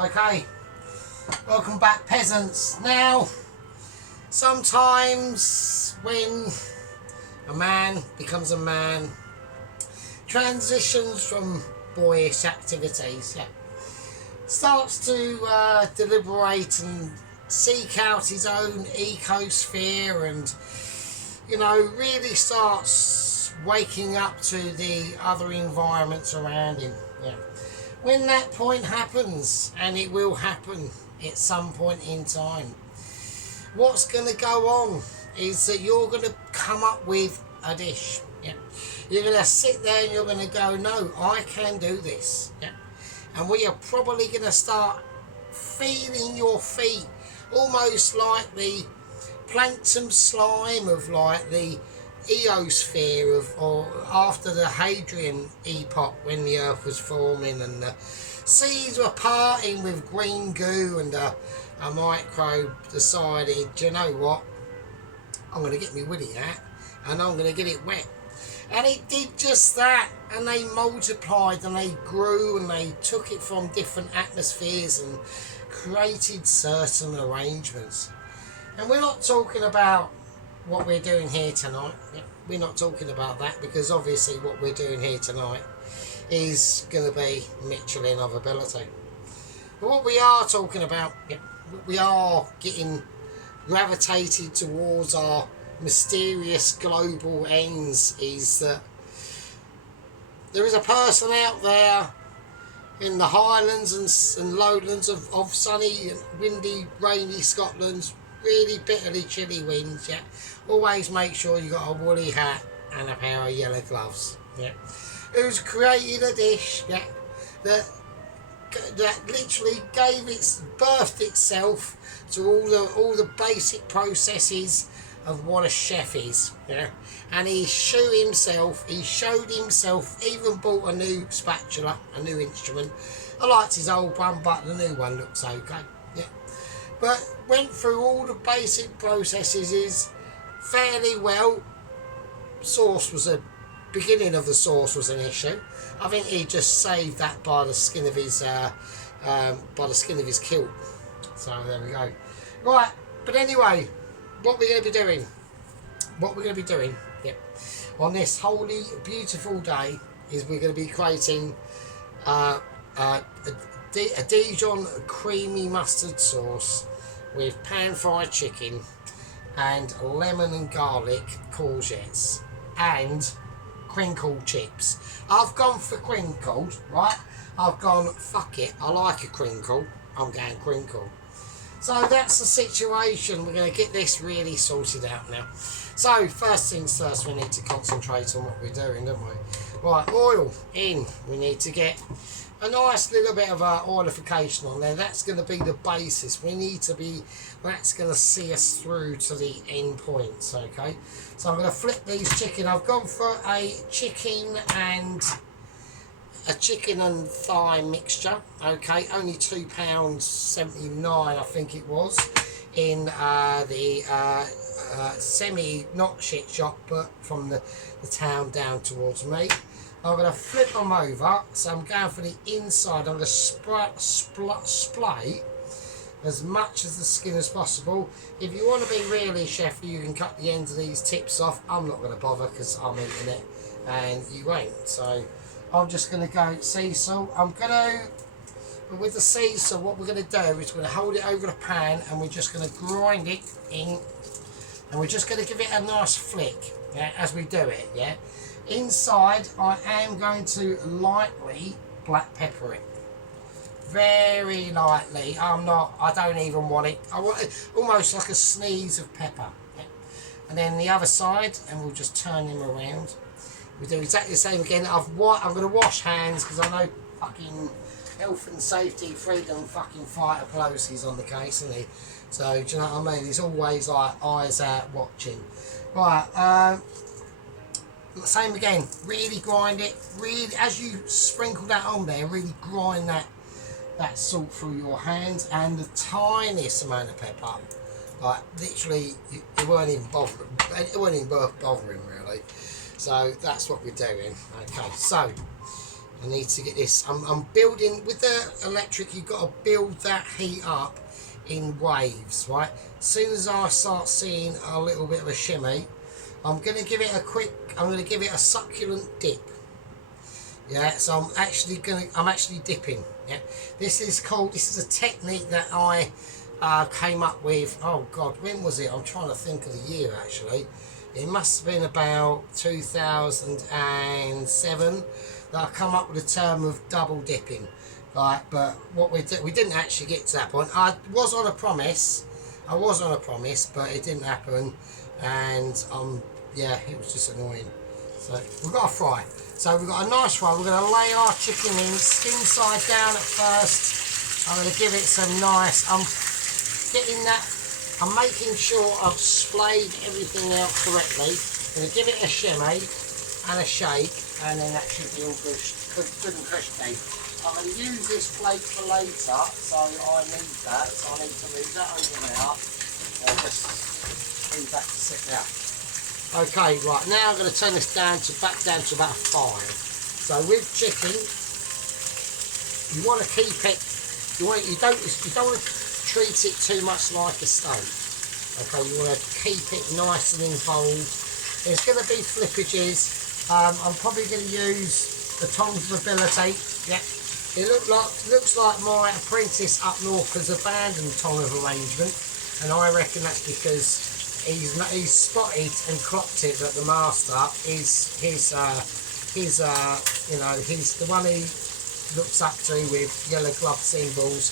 Okay, welcome back, peasants. Now, sometimes when a man becomes a man, transitions from boyish activities, starts to deliberate and seek out his own ecosphere, and really starts waking up to the other environments around him. When that point happens, and it will happen at some point in time, what's going to go on is that you're going to come up with a dish. You're going to sit there and you're going to go, no, I can do this. And we are probably going to start feeling your feet almost like the plankton slime of like the eosphere of, or after the Hadrian epoch, when the earth was forming and the seas were parting with green goo, and a microbe decided, you know what, I'm going to get me willy out and I'm going to get it wet. And it did just that, and they multiplied and they grew and they took it from different atmospheres and created certain arrangements. And we're not talking about what we're doing here tonight. We're not talking about that, because obviously what we're doing here tonight is going to be Michelin of ability. But what we are talking about, we are getting gravitated towards our mysterious global ends, is that there is a person out there in the highlands and lowlands of sunny and windy, rainy Scotland, really bitterly chilly winds, always make sure you got a woolly hat and a pair of yellow gloves, who's created a dish, that literally birthed itself to all the basic processes of what a chef is, and he showed himself, even bought a new spatula, a new instrument. I liked his old one, but the new one looks okay, but went through all the basic processes fairly well. Beginning of the sauce was an issue. I think he just saved that by the skin of his kilt. So there we go. Right, but anyway, what we're going to be doing, on this holy, beautiful day, is we're going to be creating a Dijon creamy mustard sauce with pan-fried chicken and lemon and garlic courgettes and crinkled chips. I've gone for crinkled, right? I've gone, fuck it, I like a crinkle, I'm going crinkle. So that's the situation. We're going to get this really sorted out now. So first things first, we need to concentrate on what we're doing, don't we? Right, oil in. We need to get a nice little bit of oilification on there. That's going to be the basis. That's going to see us through to the end points, okay? So I'm going to flip these chicken. I've gone for a chicken and thigh mixture, okay? Only £2.79, I think it was, in the semi, not shit shop, but from the town down towards me. I'm going to flip them over, so I'm going for the inside. I'm going to splay as much of the skin as possible. If you want to be really chefy, you can cut the ends of these tips off. I'm not going to bother, because I'm eating it and you won't. So I'm just going to go sea salt. With the sea salt, what we're going to do is we're going to hold it over the pan, and we're just going to grind it in, and we're just going to give it a nice flick, as we do it, Inside, I am going to lightly black pepper it. Very lightly. I don't even want it. I want it almost like a sneeze of pepper. And then the other side, and we'll just turn him around. We do exactly the same again. I'm going to wash hands, because I know fucking health and safety, freedom fucking fighter Pelosi's on the case, isn't he? So, do you know what I mean? He's always like eyes out watching. Right, same again. Really grind it. Really, as you sprinkle that on there, really grind that salt through your hands, and the tiniest amount of pepper. Like literally, it weren't even bothering really. So that's what we're doing. Okay, so I need to get this. I'm building with the electric. You've got to build that heat up in waves, right? As soon as I start seeing a little bit of a shimmy, I'm going to give it a quick. I'm going to give it a succulent dip. Yeah, so I'm actually dipping. Yeah, this is a technique that I came up with. Oh God, when was it? I'm trying to think of the year actually. It must have been about 2007 that I come up with the term of double dipping. Right, but what we didn't actually get to that point. I was on a promise, but it didn't happen, and yeah, it was just annoying. So we've got a fry. So we've got a nice fry. We're going to lay our chicken in skin side down at first. I'm going to give it some nice. I'm making sure I've splayed everything out correctly. I'm going to give it a shimmy and a shake, and then that should be all good and crispy. I'm going to use this plate for later, so I need that. So I need to move that over now. Just leave that to sit there. Okay, right, now I'm going to turn this back down to about a 5. So with chicken, you want to keep it, you don't want to treat it too much like a steak. Okay, you want to keep it nice and involved. There's going to be flippages. I'm probably going to use the tongs of ability. Yeah, it looks like my apprentice up north has abandoned tong of arrangement, and I reckon that's because he's spotted and clocked it that the master is he's the one he looks up to with yellow glove symbols,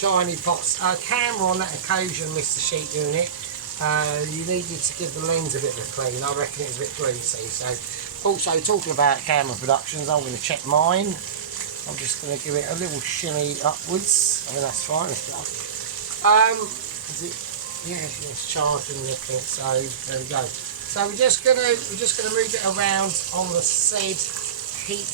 shiny pots. Camera on that occasion, Mr. Sheep Unit. You needed to give the lens a bit of a clean. I reckon it was a bit greasy. So, also talking about camera productions, I'm going to check mine. I'm just going to give it a little shimmy upwards. I mean that's fine. Is it? Yeah, it's charging the thing, so there we go. So we're just gonna move it around on the said heat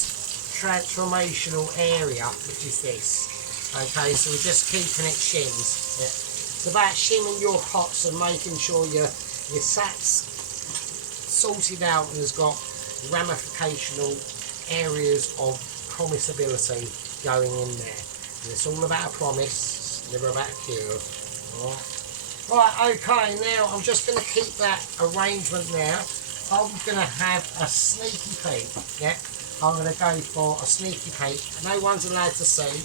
transformational area, which is this. Okay, so we're just keeping it shimmed. Yeah. It's about shimming your pots and making sure your sat's sorted out and has got ramificational areas of promisability going in there. And it's all about a promise, never about a cure. All right. Right, okay, now I'm just going to keep that arrangement there. I'm going to have a sneaky peek, yeah? I'm going to go for a sneaky peek. No one's allowed to see.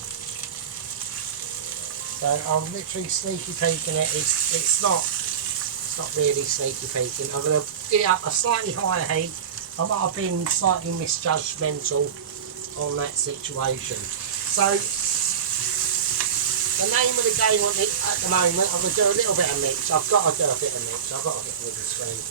So I'm literally sneaky peeking it. It's not really sneaky peeking. I'm going to get it up a slightly higher heat. I might have been slightly misjudgmental on that situation. So the name of the game on it at the moment, I'm going to do a little bit of mix. I've got to do a bit of mix. I've got to get rid of the screen.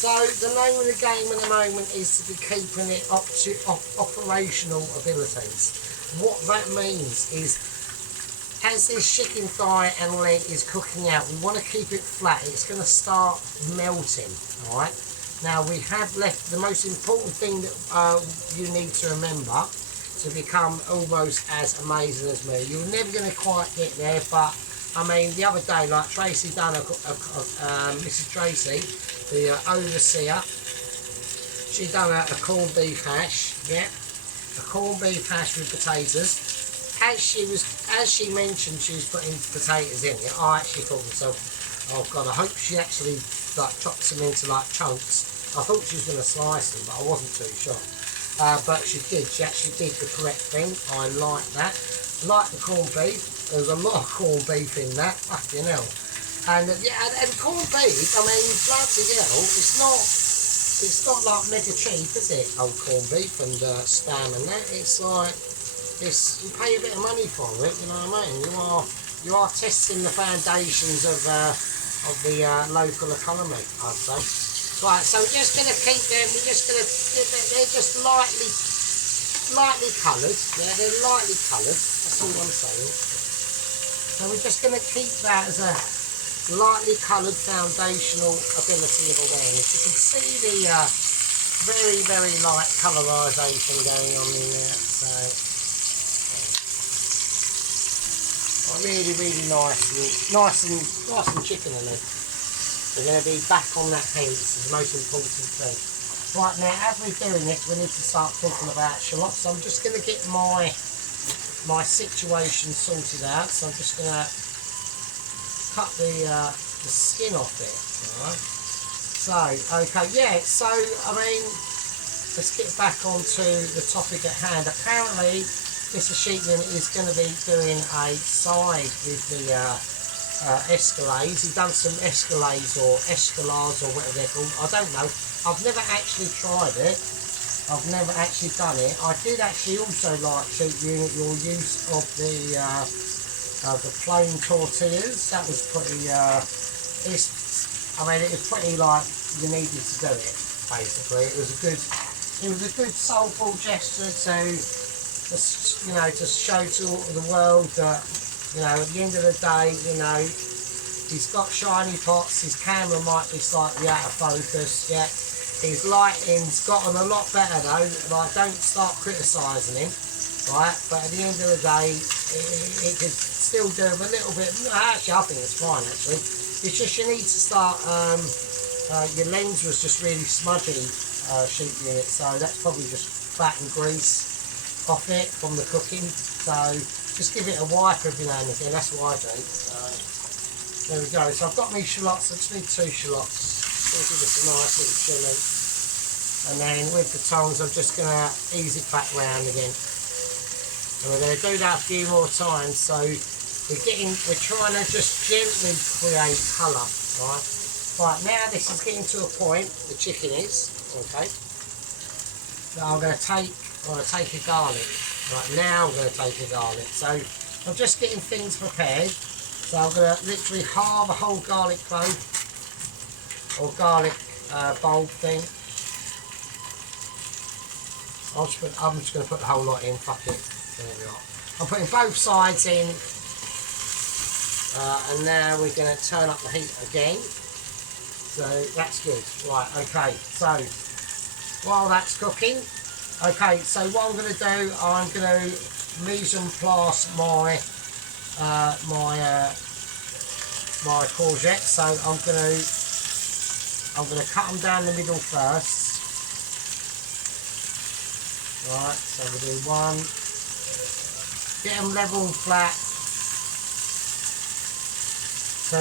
So the name of the game at the moment is to be keeping it up to operational abilities. What that means is, as this chicken thigh and leg is cooking out, we want to keep it flat. It's going to start melting, all right? Now we have left the most important thing that you need to remember to become almost as amazing as me. You're never going to quite get there, but I mean, the other day, like Tracy done, Mrs. Tracy, the overseer, she done a corned beef hash, yeah, a corned beef hash with potatoes. As she mentioned she was putting potatoes in it, I actually thought to myself, oh God, I hope she actually like chops them into like chunks. I thought she was going to slice them, but I wasn't too sure. But she did. She actually did the correct thing. I like that. Like the corned beef. There's a lot of corned beef in that. Fucking hell. And yeah, and corned beef. I mean, bloody hell. It's not like mega cheap, is it? Old corned beef and spam and that. It's like you pay a bit of money for it. You know what I mean? You are testing the foundations of the local economy, I'd say. Right, so we're just going to keep them, they're just lightly coloured, yeah, they're lightly coloured, that's all I'm saying. So we're just going to keep that as a lightly coloured foundational ability of awareness. You can see the very, very light colourisation going on in there, so really, really nice and chicken in it. We're going to be back on that heat. This is the most important thing. Right, now as we're doing this, we need to start talking about shallots. So I'm just going to get my situation sorted out. So I'm just going to cut the skin off it. All right. So, okay, yeah. So I mean, let's get back onto the topic at hand. Apparently, Mr. Sheepman is going to be doing a side with the escalades. He's done some escalades or escalades or whatever they're called. I don't know. I've never actually tried it. I've never actually done it. I did actually also like Sheep Unit your use of the plain tortillas. That was pretty. I mean, it was pretty like you needed to do it. Basically, it was a good soulful gesture to just, you know, just show to the world that, you know, at the end of the day, you know, he's got shiny pots. His camera might be slightly out of focus. Yeah. His lighting's gotten a lot better though. Like, don't start criticising him, right? But at the end of the day, it could still do a little bit. Actually, I think it's fine. Actually, it's just you need to start. Your lens was just really smudgy, Sheep Unit. So that's probably just fat and grease off it from the cooking. So just give it a wipe every now and again. That's what I do. So there we go. So I've got my shallots. I just need 2 shallots. We'll give this a nice little chilli, and then with the tongs I'm just going to ease it back round again, and we're going to do that a few more times. So we're trying to just gently create colour, right? Right, now this is getting to a point, the chicken is, okay, that I'm going to take a garlic. Right, now I'm going to take a garlic. So I'm just getting things prepared. So I'm going to literally halve a whole garlic clove or garlic bulb thing. I'm just going to put the whole lot in. Fuck it. There we are. I'm putting both sides in, and now we're going to turn up the heat again. So that's good. Right. Okay. So while that's cooking, okay. So what I'm going to do, I'm going to mise en place my my courgette. So I'm going to cut them down the middle first. Right, so we'll do one. Get them level and flat. So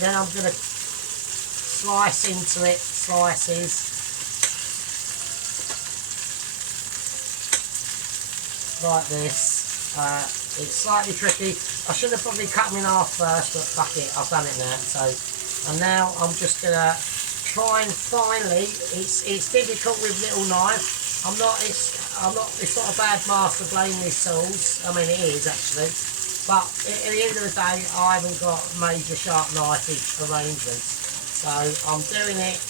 then I'm going to slice into it, slices. Like this. It's slightly tricky. I should have probably cut them in half first, but fuck it, I've done it now. So, and now I'm just going to try and finally, it's difficult with little knife. It's not a bad master blame these tools. I mean, it is actually, but at the end of the day, I haven't got major sharp knife arrangements, so I'm doing it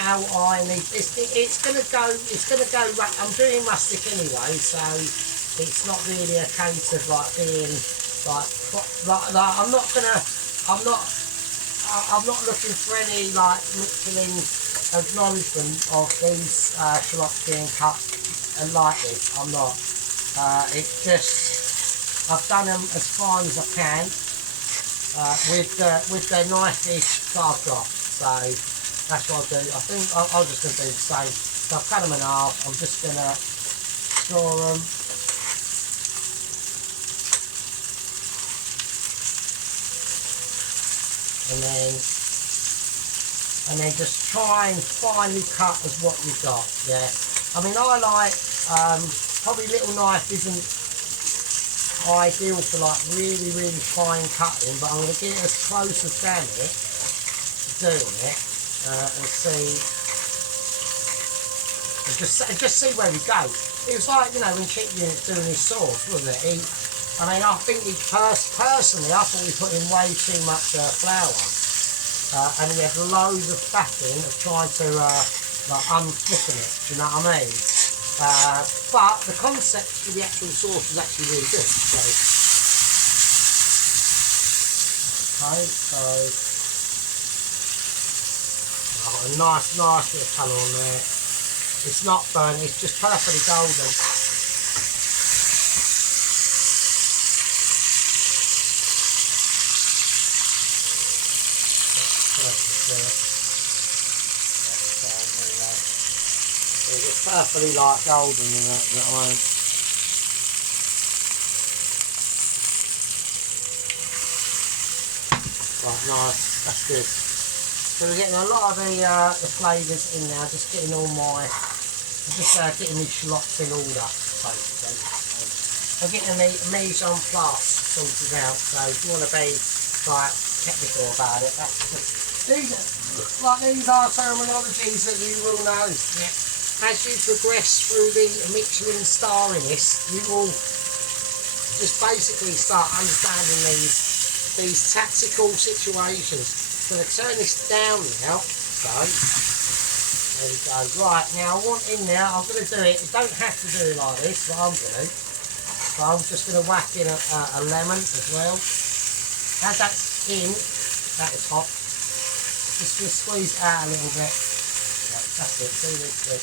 how I need. It's gonna go. I'm doing rustic anyway, so it's not really a case of like being like I'm not looking for any like Michelin acknowledgement of these shallots being cut and like this. I'm not. It's just I've done them as fine as I can with the knife-ish that I've got. So that's what I'll do. I think I'm just going to do the same. So I've cut them in half. I'm just going to store them. And then just try and finely cut as what you've got. Yeah, I mean, I like probably little knife isn't ideal for like really fine cutting, but I'm going to get it as close as damn it to doing it and see, and just see where we go. It was like, you know, when Chicken Unit's doing his sauce, wasn't it? I mean, I think personally, I thought he put in way too much flour. And he had loads of faffing of trying to like unflipping it, do you know what I mean? But the concept for the actual sauce was actually really good. So, okay, so I've got a nice bit of colour on there. It's not burnt, it's just perfectly golden. It's perfectly like golden in that moment. Right, nice, that's good. So we're getting a lot of the flavours in now, just getting all my, just getting my shallots in order, basically. I'm getting the mise en place sorted out, so if you want to be like technical about it, that's these are terminologies that you will know. Yeah. As you progress through the Michelin starriness, you will just basically start understanding these tactical situations. I'm going to turn this down now, so there we go. Right, now I want in now, I'm going to do it, you don't have to do it like this, but I'm going to. So I'm just going to whack in a lemon as well. As that's in, that is hot. Just going to squeeze it out a little bit. Right, that's it, see this bit.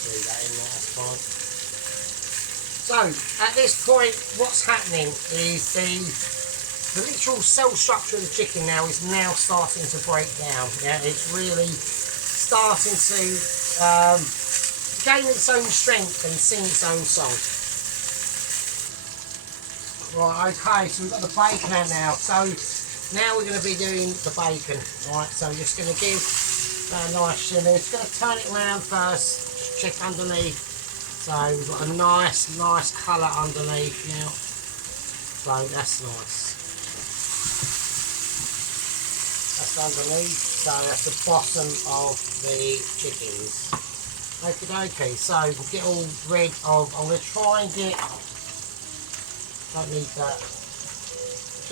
Leave that in there, that's fine. So at this point, what's happening is the literal cell structure of the chicken now is starting to break down. Yeah, it's really starting to gain its own strength and sing its own song. Right, okay, so we've got the bacon out now. So now we're going to be doing the bacon. Right, so we're just going to give that a nice shimmy. It's going to turn it around first. Check underneath, so we've got a nice colour underneath now, so that's nice. That's underneath, so that's the bottom of the chickens. Okay, so we'll get all rid of, I'm going to try and get, don't need that,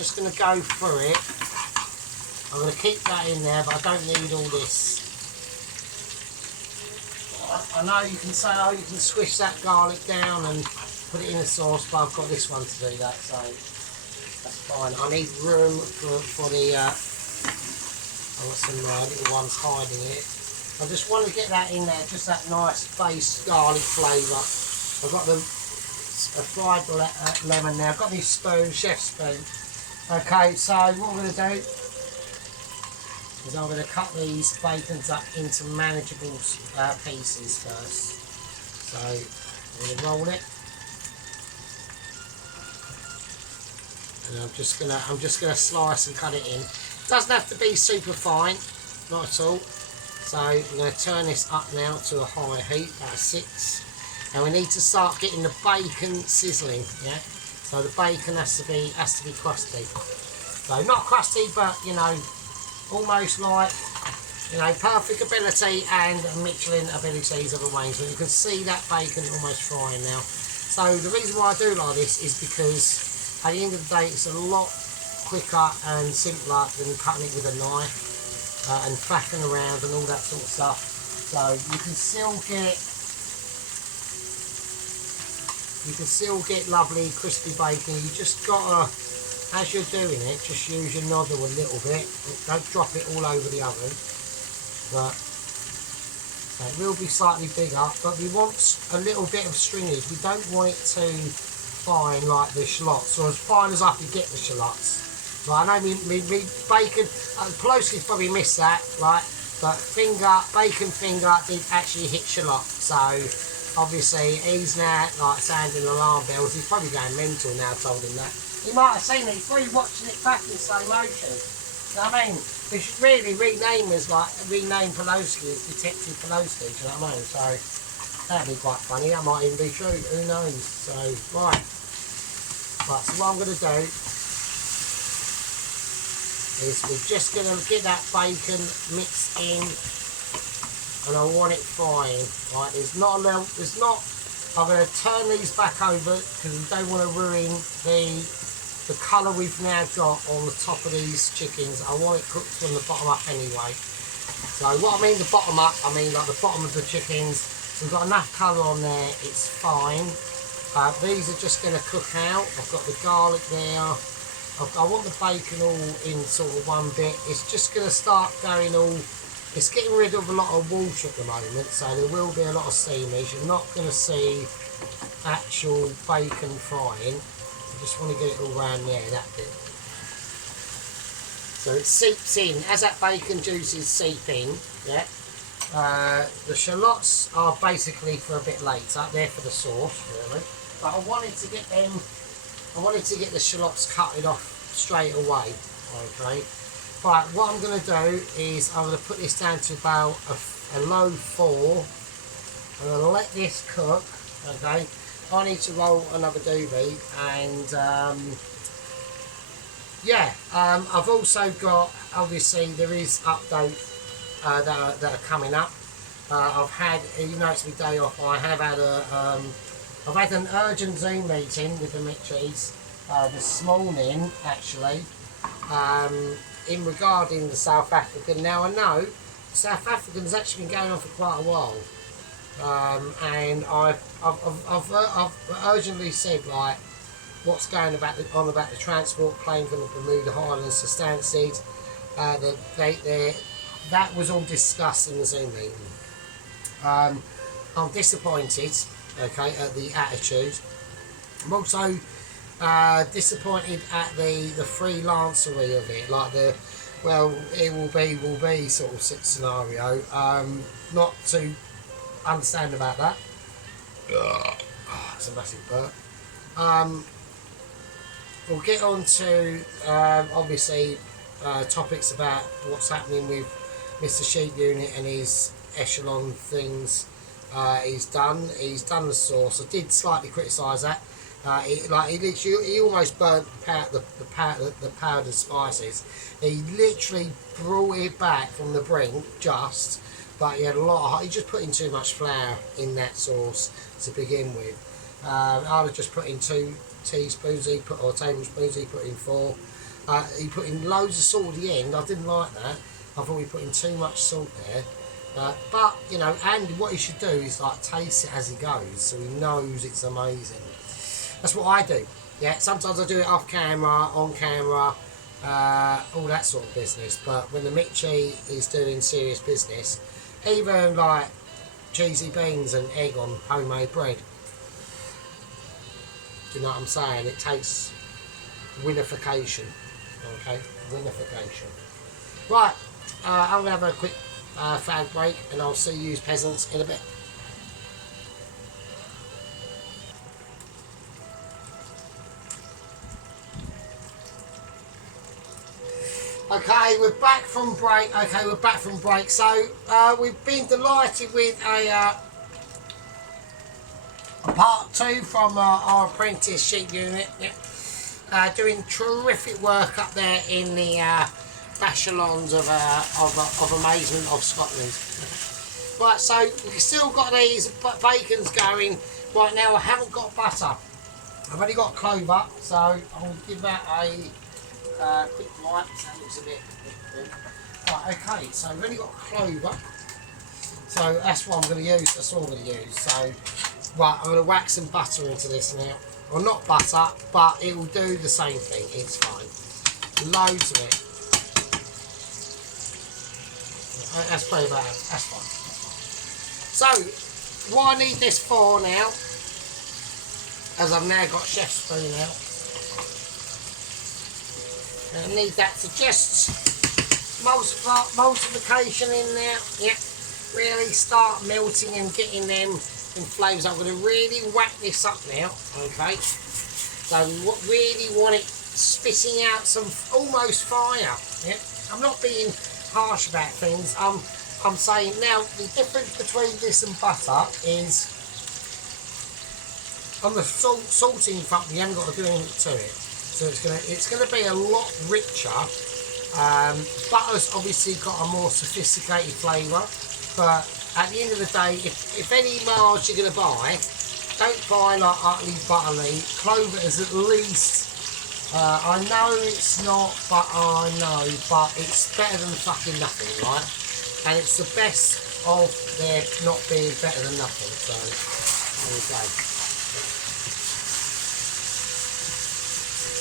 just going to go through it. I'm going to keep that in there, but I don't need all this. I know you can say, oh, you can squish that garlic down and put it in the sauce, but I've got this one to do that, so that's fine. I need room for the, I've got some little ones hiding it. I just want to get that in there, just that nice base garlic flavour. I've got a fried lemon now. I've got this spoon, chef spoon. Okay, so what I'm going to do is I'm going to cut these bacons up into manageable pieces first. So I'm going to roll it, and I'm just gonna slice and cut it in. It doesn't have to be super fine, not at all. So I'm going to turn this up now to a high heat, about 6, and we need to start getting the bacon sizzling. Yeah, so the bacon has to be crusty. So not crusty, but you know, almost like, you know, perfect ability and Michelin abilities of arrangement. You can see that bacon almost frying now. So the reason why I do like this is because at the end of the day it's a lot quicker and simpler than cutting it with a knife and faffing around and all that sort of stuff. So you can still get lovely crispy bacon. You just gotta, as you're doing it, just use your nozzle a little bit. Don't drop it all over the oven. But so it will be slightly bigger, but we want a little bit of stringiness. We don't want it too fine like the shallots, or as fine as I can get the shallots. Right, I know me bacon, Pelosi's probably missed that, right? But bacon finger did actually hit shallot. So obviously he's now like sounding alarm bells. He's probably going mental now, told him that. You might have seen it, he's probably watching it back in slow motion. You know what I mean? We should really rename Pelosi as Detective Pelosi, do you know what I mean? So that'd be quite funny, that might even be true, who knows? So, right, so what I'm going to do is we're just going to get that bacon mixed in, and I want it frying, right? I'm going to turn these back over because we don't want to ruin the colour we've now got on the top of these chickens. I want it cooked from the bottom up anyway. So what I mean the bottom up, I mean like the bottom of the chickens. So we've got enough colour on there, it's fine. These are just going to cook out. I've got the garlic there. I want the bacon all in sort of one bit. It's just going to start going all, it's getting rid of a lot of water at the moment, so there will be a lot of steamers. You're not going to see actual bacon frying. just want to get it all around there, that bit. So it seeps in, as that bacon juices seep in, yeah. The shallots are basically for a bit later, they're for the sauce really. But I wanted to get the shallots cutted off straight away, okay. Right, what I'm going to do is I'm going to put this down to about a low 4. I'm going to let this cook, okay. I need to roll another doobie, and yeah, I've also got, obviously there is updates that are coming up. I've had, you know, it's my day off. I have had I've had an urgent Zoom meeting with the Mitchies this morning, actually, in regarding the South African. Now I know South African's actually been going on for quite a while, and I've urgently said, like, what's going about the transport plane from the Bermuda Highlands to Stansted. That was all discussed in the Zoom meeting. I'm disappointed, okay, at the attitude. I'm also disappointed at the freelancery of it, like the, well, it will be sort of scenario. Not to understand about that. Oh, it's a massive burp. We'll get on to obviously topics about what's happening with Mr. Sheep Unit and his echelon things. He's done the sauce. I did slightly criticise that. He almost burnt the powdered spices. He literally brought it back from the brink just, but he had a lot. He just put in too much flour in that sauce to begin with. I'd have just put in 2 teaspoons, or tablespoons. He put in 4. He put in loads of salt at the end. I didn't like that. I thought he put in too much salt there. But, you know, and what he should do is, like, taste it as he goes, so he knows it's amazing. That's what I do. Yeah, sometimes I do it off camera, on camera, all that sort of business. But when the Mitchie is doing serious business, even like cheesy beans and egg on homemade bread, do you know what I'm saying? It takes winification. Okay, winification. Right, I'm going to have a quick fag break, and I'll see you peasants in a bit. Okay, we're back from break. So we've been delighted with a part 2 from our apprentice sheep unit. Yeah. Doing terrific work up there in the Bachelons of Amazement of Scotland. Right, so we've still got these bacons going. Right now I haven't got butter. I've only got clover, so I'll give that a quick wipe. That looks a bit. Right, okay, so I've only got clover. So that's what I'm going to use. That's all I'm going to use. So, right, I'm going to whack some butter into this now. Well, not butter, but it will do the same thing. It's fine. Loads of it. That's probably about it. That's fine. So, what I need this for now, as I've now got chef's spoon out, and I need that to just multiplication in there. Yeah, really start melting and getting them in flavours. I'm going to really whack this up now. Okay, so really want it spitting out some almost fire. Yeah, I'm not being harsh about things. I'm saying now the difference between this and butter is on the salting front you haven't got to do anything to it, so it's gonna be a lot richer. Butter's obviously got a more sophisticated flavour, but at the end of the day, if any Mars you're gonna buy, don't buy like utterly butterly. Clover is at least. I know it's not, but it's better than fucking nothing, right? And it's the best of there not being better than nothing. So there we go.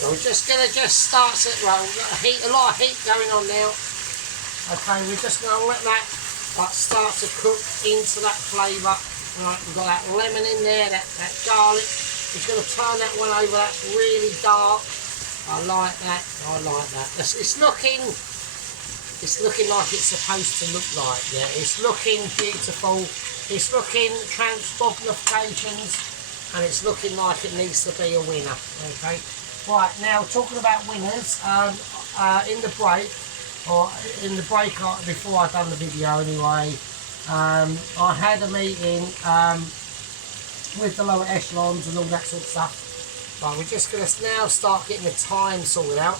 So we're just gonna start it. Well, we've got a lot of heat going on now. Okay, we're just gonna let that start to cook into that flavour. Right, we've got that lemon in there, that garlic. Just going to turn that one over. That's really dark. I like that. I like that. It's looking like it's supposed to look like. Yeah, it's looking beautiful. It's looking transmogrifications, and it's looking like it needs to be a winner. Okay. Right, now talking about winners, in the break, before I'd done the video anyway, I had a meeting with the lower echelons and all that sort of stuff. Right, we're just going to now start getting the time sorted out.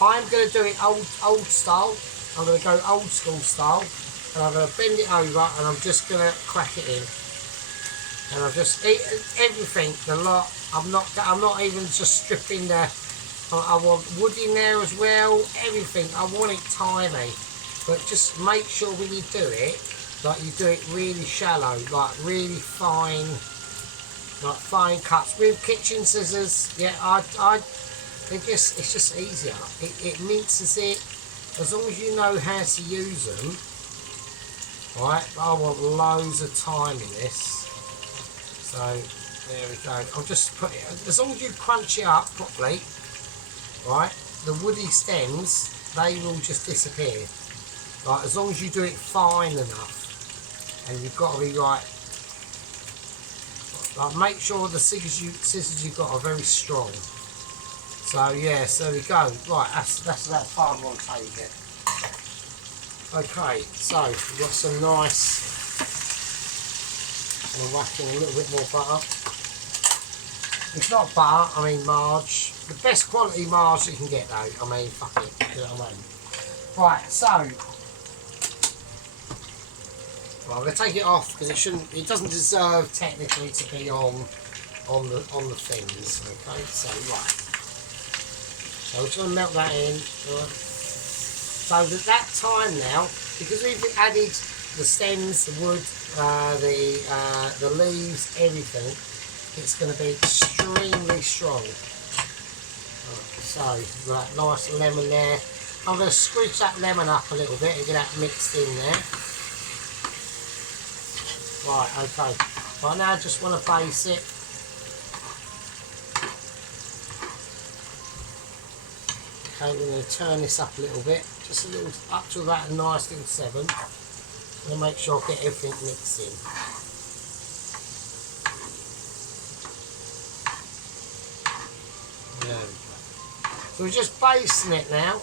I'm going to do it old style. I'm going to go old school style, and I'm going to bend it over, and I'm just going to crack it in. And I've just everything, the lot. I'm not even just stripping the. I want wood in there as well. Everything. I want it tiny, but just make sure when you do it, like you do it really shallow, like really fine, like fine cuts with kitchen scissors. Yeah, it's just easier. It minces it as long as you know how to use them. Right, I want loads of time in this. So there we go. I'll just put it, as long as you crunch it up properly, right, the woody stems, they will just disappear. Right, as long as you do it fine enough, and you've got to be like make sure the scissors you've got are very strong. So yes, there we go. Right, that's about as far as I want to take it. Okay, so we've got some nice. We're whacking a little bit more butter. It's not butter, I mean marge. The best quality marge you can get though. I mean, fuck it, you know what I mean? Right, so I'm going to take it off because it doesn't deserve technically to be on the things. Okay, so right. So we're just going to melt that in. Right. So at that time now, because we've added the stems, the wood, the leaves, everything, it's going to be extremely strong. Right, so we've got that nice lemon there. I'm going to squeeze that lemon up a little bit and get that mixed in there. Right, okay. Right, now I just want to base it. Okay, we're going to turn this up a little bit, just a little, up to about a nice little 7. I'm going to make sure I get everything mixed in. There we go. So we're just basting it now.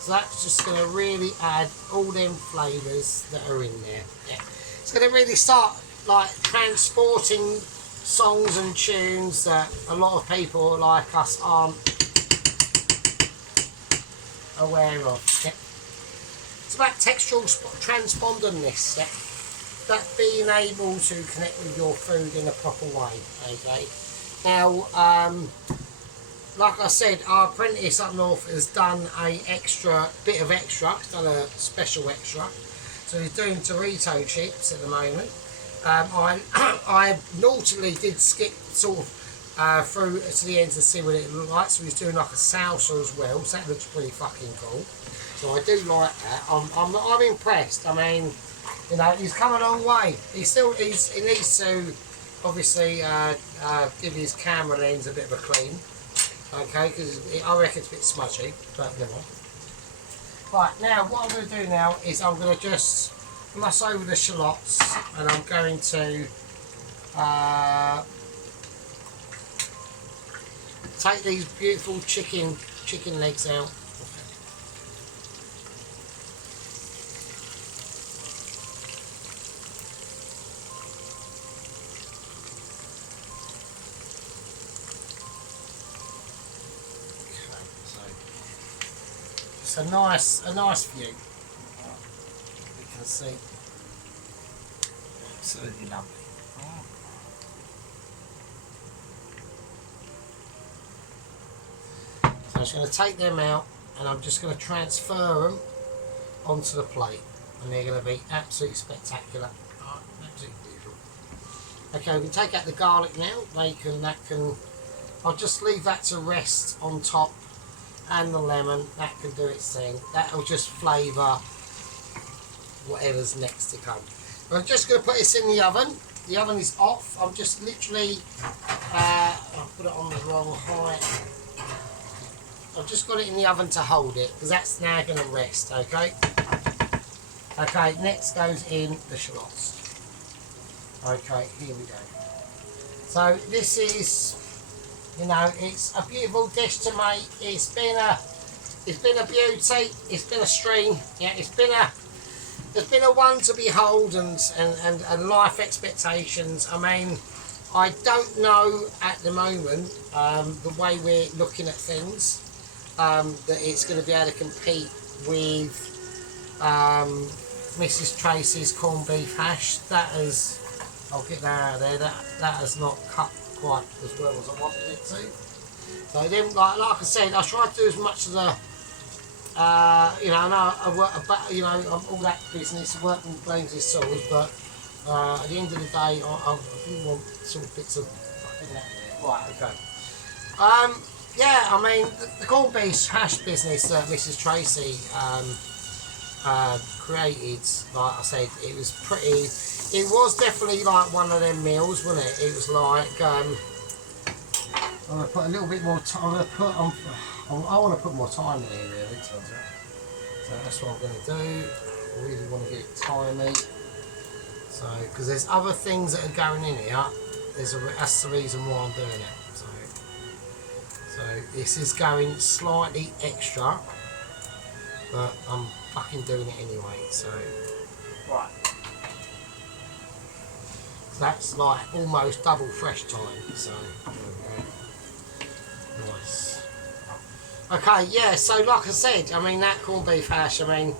So that's just going to really add all them flavours that are in there. Yeah. It's going to really start like transporting songs and tunes that a lot of people like us aren't aware of. Yeah. It's about textural transponderness. Yeah. That being able to connect with your food in a proper way. Okay. Now, like I said, our apprentice up north has done a bit of extra, he's done a special extra. So he's doing Dorito chips at the moment. I naughtily did skip sort of through to the end to see what it looked like. So he's doing like a salsa as well. So that looks pretty fucking cool. So I do like that. I'm impressed. I mean, you know, he's come a long way. He needs to obviously give his camera lens a bit of a clean. Okay, because I reckon it's a bit smudgy, but never mind. Right, now what I'm going to do now is I'm going to just muss over the shallots, and I'm going to take these beautiful chicken legs out. A nice view. You can see. Absolutely lovely. So I'm just going to take them out, and I'm just going to transfer them onto the plate, and they're going to be absolutely spectacular. Absolutely beautiful. Okay, we can take out the garlic now. I'll just leave that to rest on top. And the lemon, that can do its thing. That'll just flavour whatever's next to come. I'm just going to put this in the oven. The oven is off. I'm just literally I've put it on the wrong height. I've just got it in the oven to hold it because that's now going to rest, okay? Okay, next goes in the shallots. Okay, here we go. So this is, you know, it's a beautiful dish to make. It's been a beauty. It's been a stream. Yeah, it's been a one to behold and life expectations. I mean, I don't know at the moment the way we're looking at things that it's going to be able to compete with Mrs. Tracy's corned beef hash. That is, I'll get that out of there. That has not cut quite as well as I wanted it to. So then, like I said, I tried to do as much of the, you know, I know I work about, you know, all that business, I work with blames and sauce, but at the end of the day, I didn't want sort of bits of fucking that there. Right, okay. Yeah, I mean, the corned beef hash business that Mrs. Tracy created, like I said, it was pretty, it was definitely like one of them meals, wasn't it? It was like, I'm going to put a little bit more time, I want to put more time in here really, so that's what I'm going to do. I really want to get it timey. So, because there's other things that are going in here, that's the reason why I'm doing it. So this is going slightly extra, but I'm fucking doing it anyway. So, right. So that's like almost double fresh time. So, nice. Okay, yeah. So like I said, I mean that corned beef hash. I mean,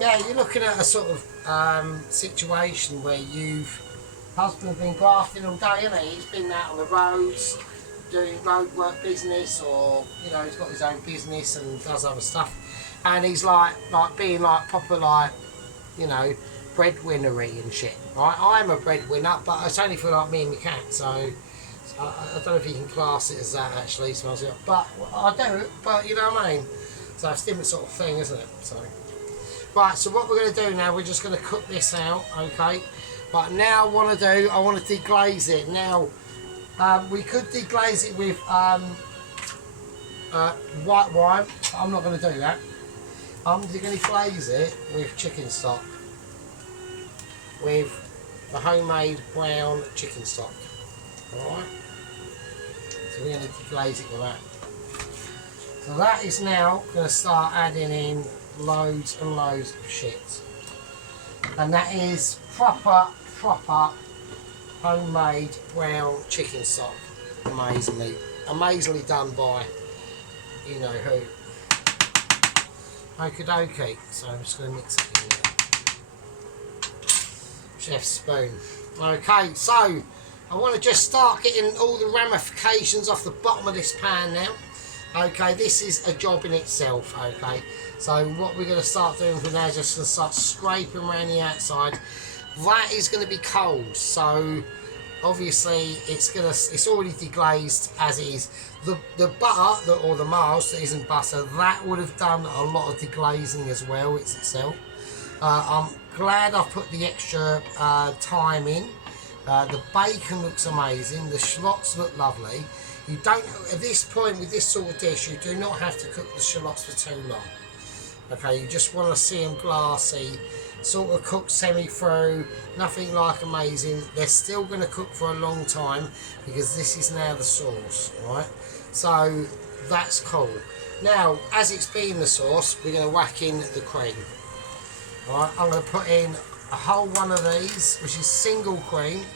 yeah, you're looking at a sort of situation where husband's been grafting all day, isn't he? He's been out on the roads doing road work business, or you know, he's got his own business and does other stuff, and he's like being like proper like, you know, breadwinnery and shit. Right? I'm a breadwinner, but it's only for like me and my cat, so I don't know if you can class it as that actually, smells it, but I do. But you know what I mean. So it's a different sort of thing, isn't it? So. Right, so what we're going to do now, we're just going to cook this out, okay? But now I want to deglaze it. Now, we could deglaze it with white wine, but I'm not going to do that. I'm going to glaze it with chicken stock, with the homemade brown chicken stock, alright? So we're going to deglaze it with that. So that is now going to start adding in loads and loads of shit, and that is proper homemade brown chicken stock, amazingly done by you know who. Okie dokie. So I'm just going to mix it in there. Chef's spoon. Okay, so I want to just start getting all the ramifications off the bottom of this pan now. Okay, this is a job in itself, okay. So what we're going to start doing from now is just going to start scraping around the outside. That is going to be cold, so obviously it's already deglazed as it is. The butter, or the marsh that isn't butter, that would have done a lot of deglazing as well itself. I'm glad I've put the extra time in. The bacon looks amazing, the shallots look lovely. You don't, at this point with this sort of dish, you do not have to cook the shallots for too long. Okay, you just want to see them glassy, sort of cooked semi-through, nothing like amazing. They're still going to cook for a long time because this is now the sauce, right? So that's cool. Now, as it's being the sauce, we're going to whack in the cream. Alright, I'm going to put in a whole one of these, which is single cream.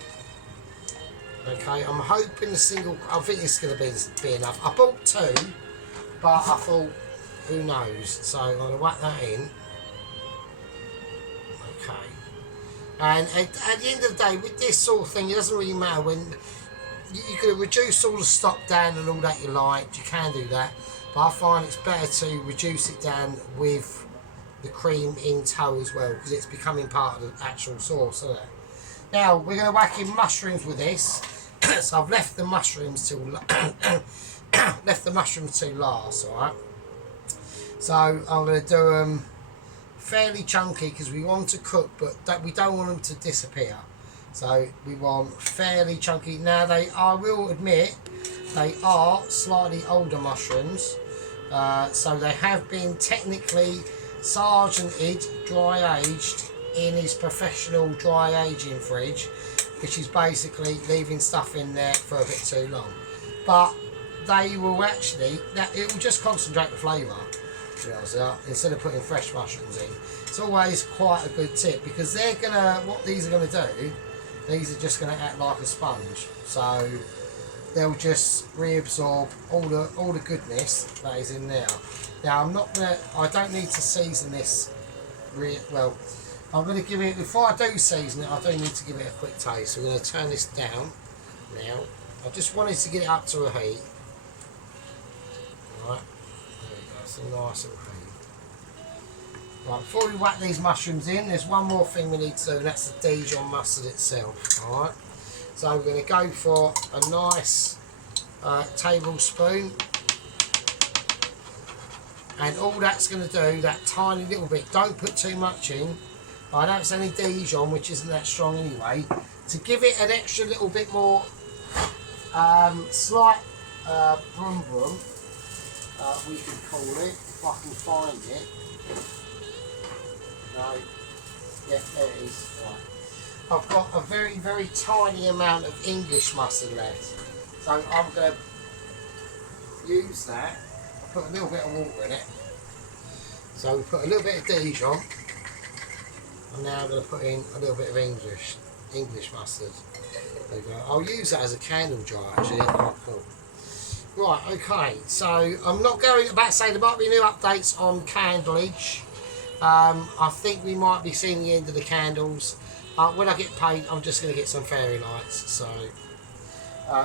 Okay, I'm hoping the single, I think it's going to be enough. I bought two, but I thought, who knows? So I'm going to whack that in. Okay. And at the end of the day, with this sort of thing, it doesn't really matter when, you can reduce all the stock down and all that you like, you can do that. But I find it's better to reduce it down with the cream in tow as well, because it's becoming part of the actual sauce, isn't it? Now, we're going to whack in mushrooms with this. So I've left the mushrooms till last, alright? So I'm going to do them fairly chunky because we want to cook, but we don't want them to disappear. So we want fairly chunky. Now I will admit, they are slightly older mushrooms. So they have been technically sergeanted, dry aged in his professional dry aging fridge, which is basically leaving stuff in there for a bit too long. But they will actually, it will just concentrate the flavour, instead of putting fresh mushrooms in. It's always quite a good tip, because what these are gonna do, these are just gonna act like a sponge. So they'll just reabsorb all the goodness that is in there. Now I don't need to season this well. I'm going to give it, before I do season it, I do need to give it a quick taste. So we're going to turn this down now. I just wanted to get it up to a heat. Right, there we go, it's a nice little heat. Right, before we whack these mushrooms in, there's one more thing we need to do, and that's the Dijon mustard itself. Alright, so we're going to go for a nice tablespoon. And all that's going to do, that tiny little bit, don't put too much in. I know it's only Dijon, which isn't that strong anyway. To give it an extra little bit more slight brum brum, we can call it, if I can find it. No, yeah, there it is. Right. I've got a very, very tiny amount of English mustard left. So I'm going to use that. I'll put a little bit of water in it. So we put a little bit of Dijon. And now I'm going to put in a little bit of English mustard. There we go. I'll use that as a candle jar actually. Oh, cool. Right, okay. So I'm not going about to say there might be new updates on candleage. I think we might be seeing the end of the candles. When I get paid, I'm just going to get some fairy lights. So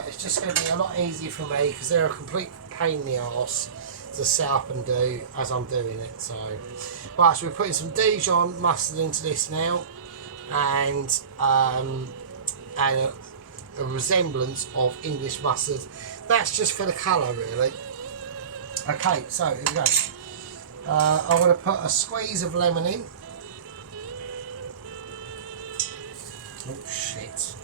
it's just going to be a lot easier for me, because they're a complete pain in the arse to set up and do as I'm doing it. So right, so we're putting some Dijon mustard into this now, and a resemblance of English mustard. That's just for the colour really. Okay, so here we go. I want to put a squeeze of lemon in. Oh shit.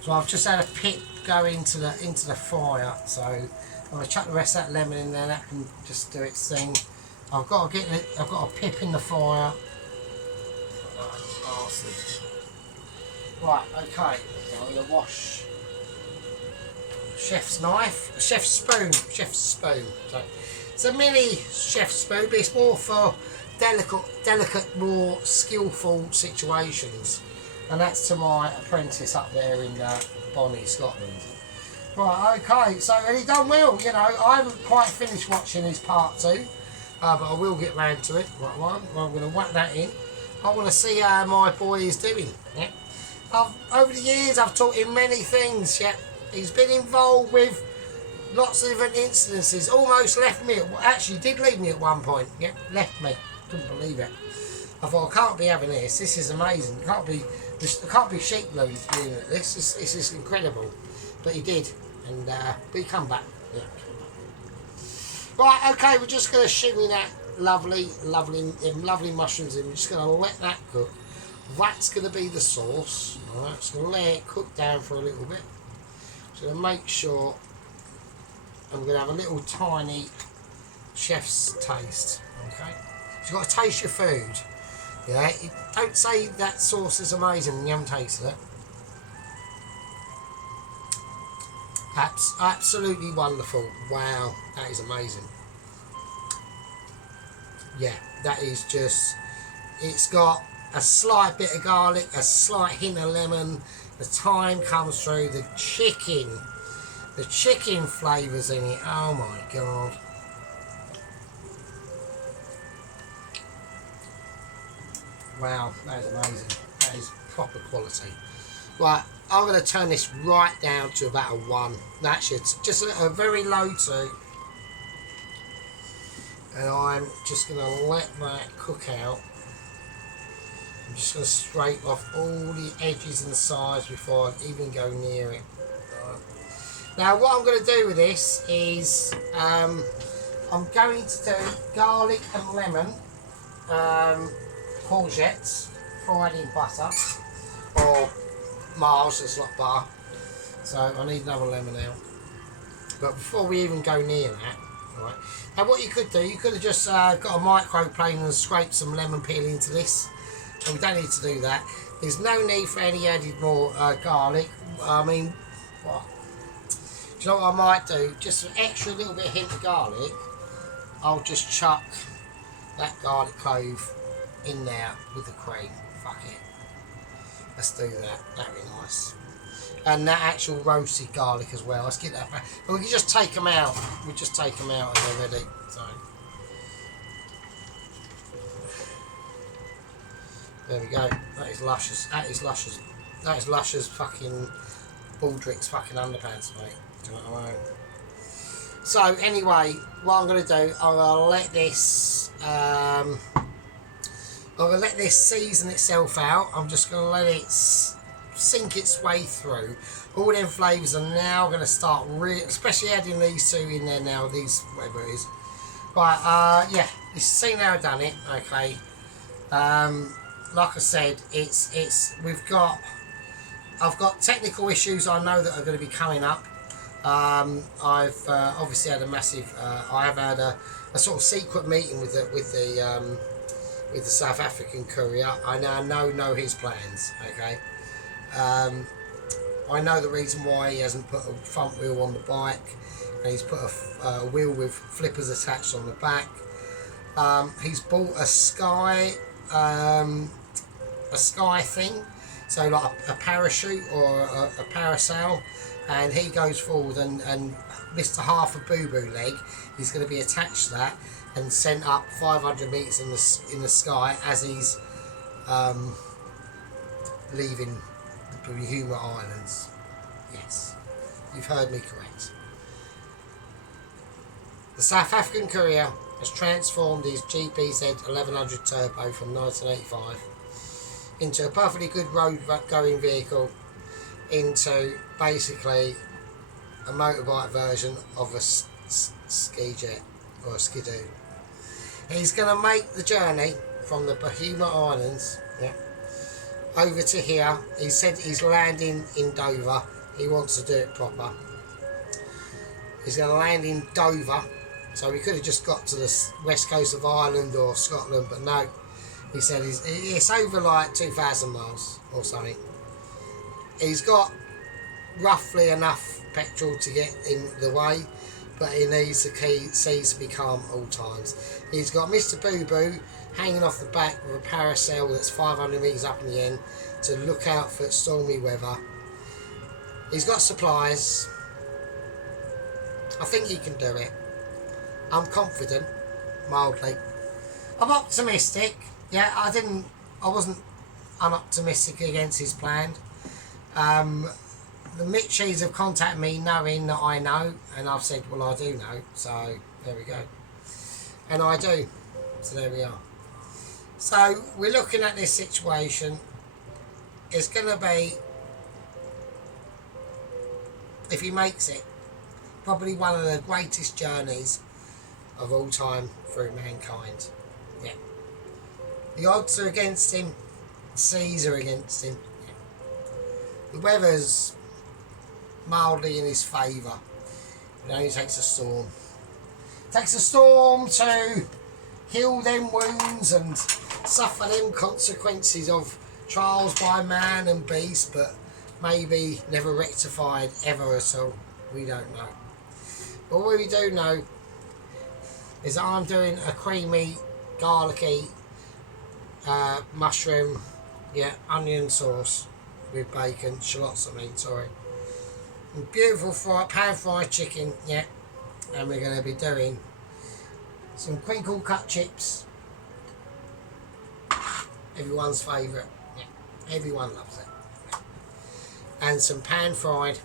So I've just had a pip go into the fire, so I'm going to chuck the rest of that lemon in there. That can just do its thing. I've got a pip in the fire. Oh, bastard. Right, okay. So I'm going to wash chef's knife, chef's spoon. So it's a mini chef's spoon, but it's more for delicate, more skillful situations. And that's to my apprentice up there in Bonnie, Scotland. Right, okay, so and he done well, you know. I haven't quite finished watching his part 2, but I will get round to it. Right, I'm going to whack that in. I want to see how my boy is doing. Yeah. Over the years, I've taught him many things. Yeah, he's been involved with lots of different incidences. Almost left me. Actually, did leave me at one point. Yeah, left me. Couldn't believe it. I thought, I can't be having this. This is amazing. It can't be sheep doing this. This is incredible. But he did, and we come back. Yeah, come back. Right, okay, we're just going to shimmy that lovely mushrooms in. We're just going to let that cook. That's going to be the sauce. All right, so let it cook down for a little bit. So to make sure, I'm going to have a little tiny chef's taste. Okay, so you've got to taste your food. Yeah, don't say that sauce is amazing and you haven't tasted it. That's absolutely wonderful. Wow, that is amazing. Yeah, that is just, it's got a slight bit of garlic, a slight hint of lemon, the thyme comes through, the chicken flavours in it. Oh my god. Wow, that is amazing. That is proper quality. Right, I'm going to turn this right down to about a 1. Actually, it's just a very low 2. And I'm just going to let that cook out. I'm just going to scrape off all the edges and sides before I even go near it. Right. Now, what I'm going to do with this is I'm going to do garlic and lemon courgettes fried in butter, or Mars, it's a lot better. So I need another lemon out. But before we even go near that, right? Now what you could do, you could have just got a microplane and scraped some lemon peel into this. And we don't need to do that. There's no need for any added more garlic. I mean, what? Do you know what I might do? Just an extra little bit of hint of garlic. I'll just chuck that garlic clove in there with the cream. Fuck it. Let's do that. That'd be nice. And that actual roasted garlic as well. Let's get that back. But we can just take them out. We just take them out and they're ready. So there we go. That is luscious. That is luscious. That is luscious fucking Baldrick's fucking underpants, mate. Do you know what I mean? So anyway, what I'm going to do, I'm going to let this season itself out. I'm just going to let it sink its way through. All them flavours are now going to start, especially adding these two in there now, these, whatever it is. But yeah, see now I've done it, okay. Like I said, I've got technical issues I know that are going to be coming up. I've obviously had a massive. I have had a sort of secret meeting with the South African courier. I now know his plans. Okay, I know the reason why he hasn't put a front wheel on the bike, and he's put a wheel with flippers attached on the back. He's bought a sky thing, so like a parachute or a parasail. And he goes forward and Mr. Half a Boo Boo Leg is going to be attached to that and sent up 500 metres in the sky as he's leaving the Bahuma Islands. Yes, you've heard me correct. The South African courier has transformed his GPZ 1100 Turbo from 1985 into a perfectly good road-going vehicle into basically a motorbike version of a ski jet or a skidoo. He's going to make the journey from the Bahuma Islands over to here. He said he's landing in Dover. He wants to do it proper. He's going to land in Dover, so we could have just got to the west coast of Ireland or Scotland, but no. He said it's over like 2,000 miles or something. He's got roughly enough petrol to get in the way, but he needs the seas to be calm at all times. He's got Mr. Boo Boo hanging off the back with a parasail that's 500 metres up in the end to look out for stormy weather. He's got supplies. I think he can do it. I'm confident, mildly. I'm optimistic. Yeah, I wasn't unoptimistic against his plan. The Mitchies have contacted me knowing that I know, and I've said, well, I do know, so there we go. And I do, so there we are. So we're looking at this situation. It's going to be, if he makes it, probably one of the greatest journeys of all time through mankind. Yeah. The odds are against him. The seas are against him. The weather's mildly in his favour. It only takes a storm. It takes a storm to heal them wounds and suffer them consequences of trials by man and beast, but maybe never rectified ever at all. We don't know. But what we do know is that I'm doing a creamy, garlicky, mushroom, onion sauce with bacon, shallots I mean, sorry. And beautiful pan-fried chicken, and we're going to be doing some crinkle cut chips, everyone's favourite, everyone loves it, and some pan-fried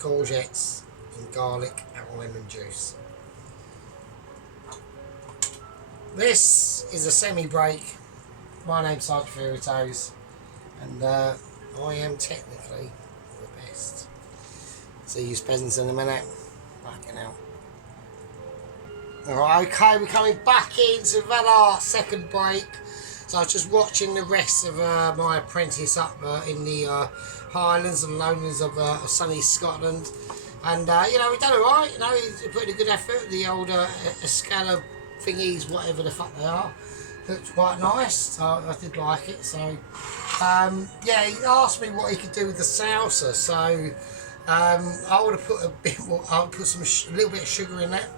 courgettes and garlic and lemon juice. This is a semi-break. My name's Sergeant Furitos, and I am technically the best. See you peasants in a minute. Fucking hell. Alright, okay, we're coming back into that our second break. So I was just watching the rest of my apprentice up in the Highlands and Lowlands of sunny Scotland, and you know, we done all right. You know, he put in a good effort. The old Escala thingies, whatever the fuck they are, looked quite nice. So I did like it. So yeah, he asked me what he could do with the salsa. So I would have put a bit more. I would put a little bit of sugar in that.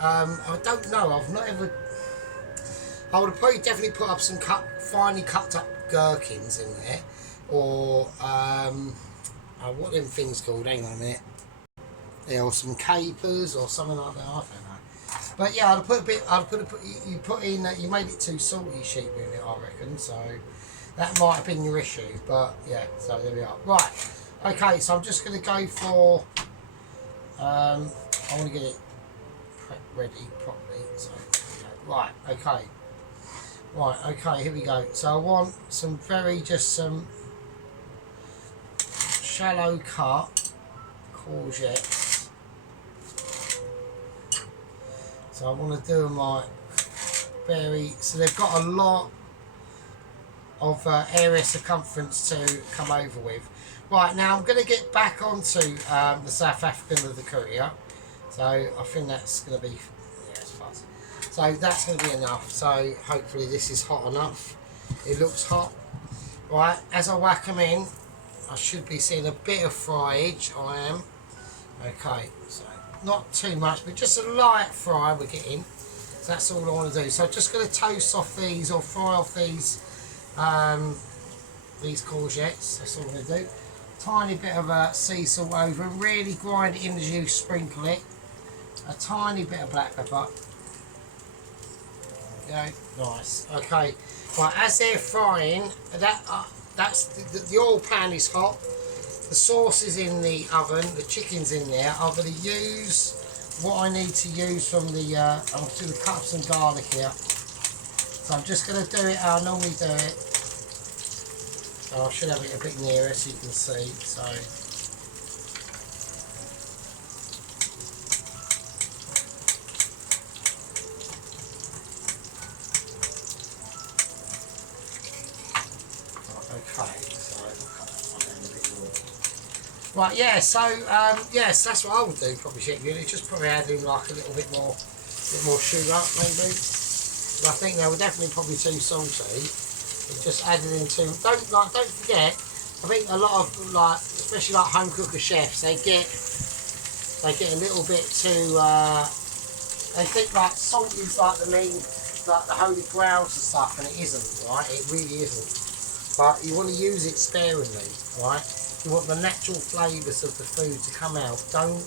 I don't know. I've not ever. I would have probably definitely put up some finely cut up gherkins in there, or what are them things called? Hang on a minute. Yeah, or some capers or something like that. I don't know. But yeah, I'd have put a bit. I'd put you put in. You made it too salty, sheep in it, I reckon. So that might have been your issue. But yeah, so there we are. Right. Okay, so I'm just going to go for. I want to get it ready properly. So right. Okay. Right, okay, here we go. So I want some some shallow cut courgettes. So I want to do them like so they've got a lot of area circumference to come over with. Right, now I'm going to get back onto the South African of the courier. So I think that's going to be, yeah, it's fast. So that's going to be enough. So hopefully this is hot enough. It looks hot. Right, as I whack them in, I should be seeing a bit of fryage. I am. Okay, so not too much, but just a light fry we're getting. So that's all I want to do. So I'm just going to toast off these or fry off these courgettes. That's all I'm going to do. Tiny bit of sea salt over and really grind it in the juice, sprinkle it. A tiny bit of black pepper. Okay, nice. Okay, right, as they're frying, that's the oil pan is hot. The sauce is in the oven. The chicken's in there. I'm going to use what I need to use from the. I'm going to do the cut some garlic here. So I'm just going to do it how I normally do it. So I should have it a bit nearer so you can see. So. Right, yeah, so, yes, that's what I would do, probably chicken really, just probably add in like a little bit more sugar, maybe. But I think they were definitely probably too salty. Just added in too, don't forget, I think a lot of, like, especially like home cooker chefs, they get a little bit too, they think like salt is like the holy grail to stuff, and it isn't, right, it really isn't. But you want to use it sparingly, right? You want the natural flavours of the food to come out. Don't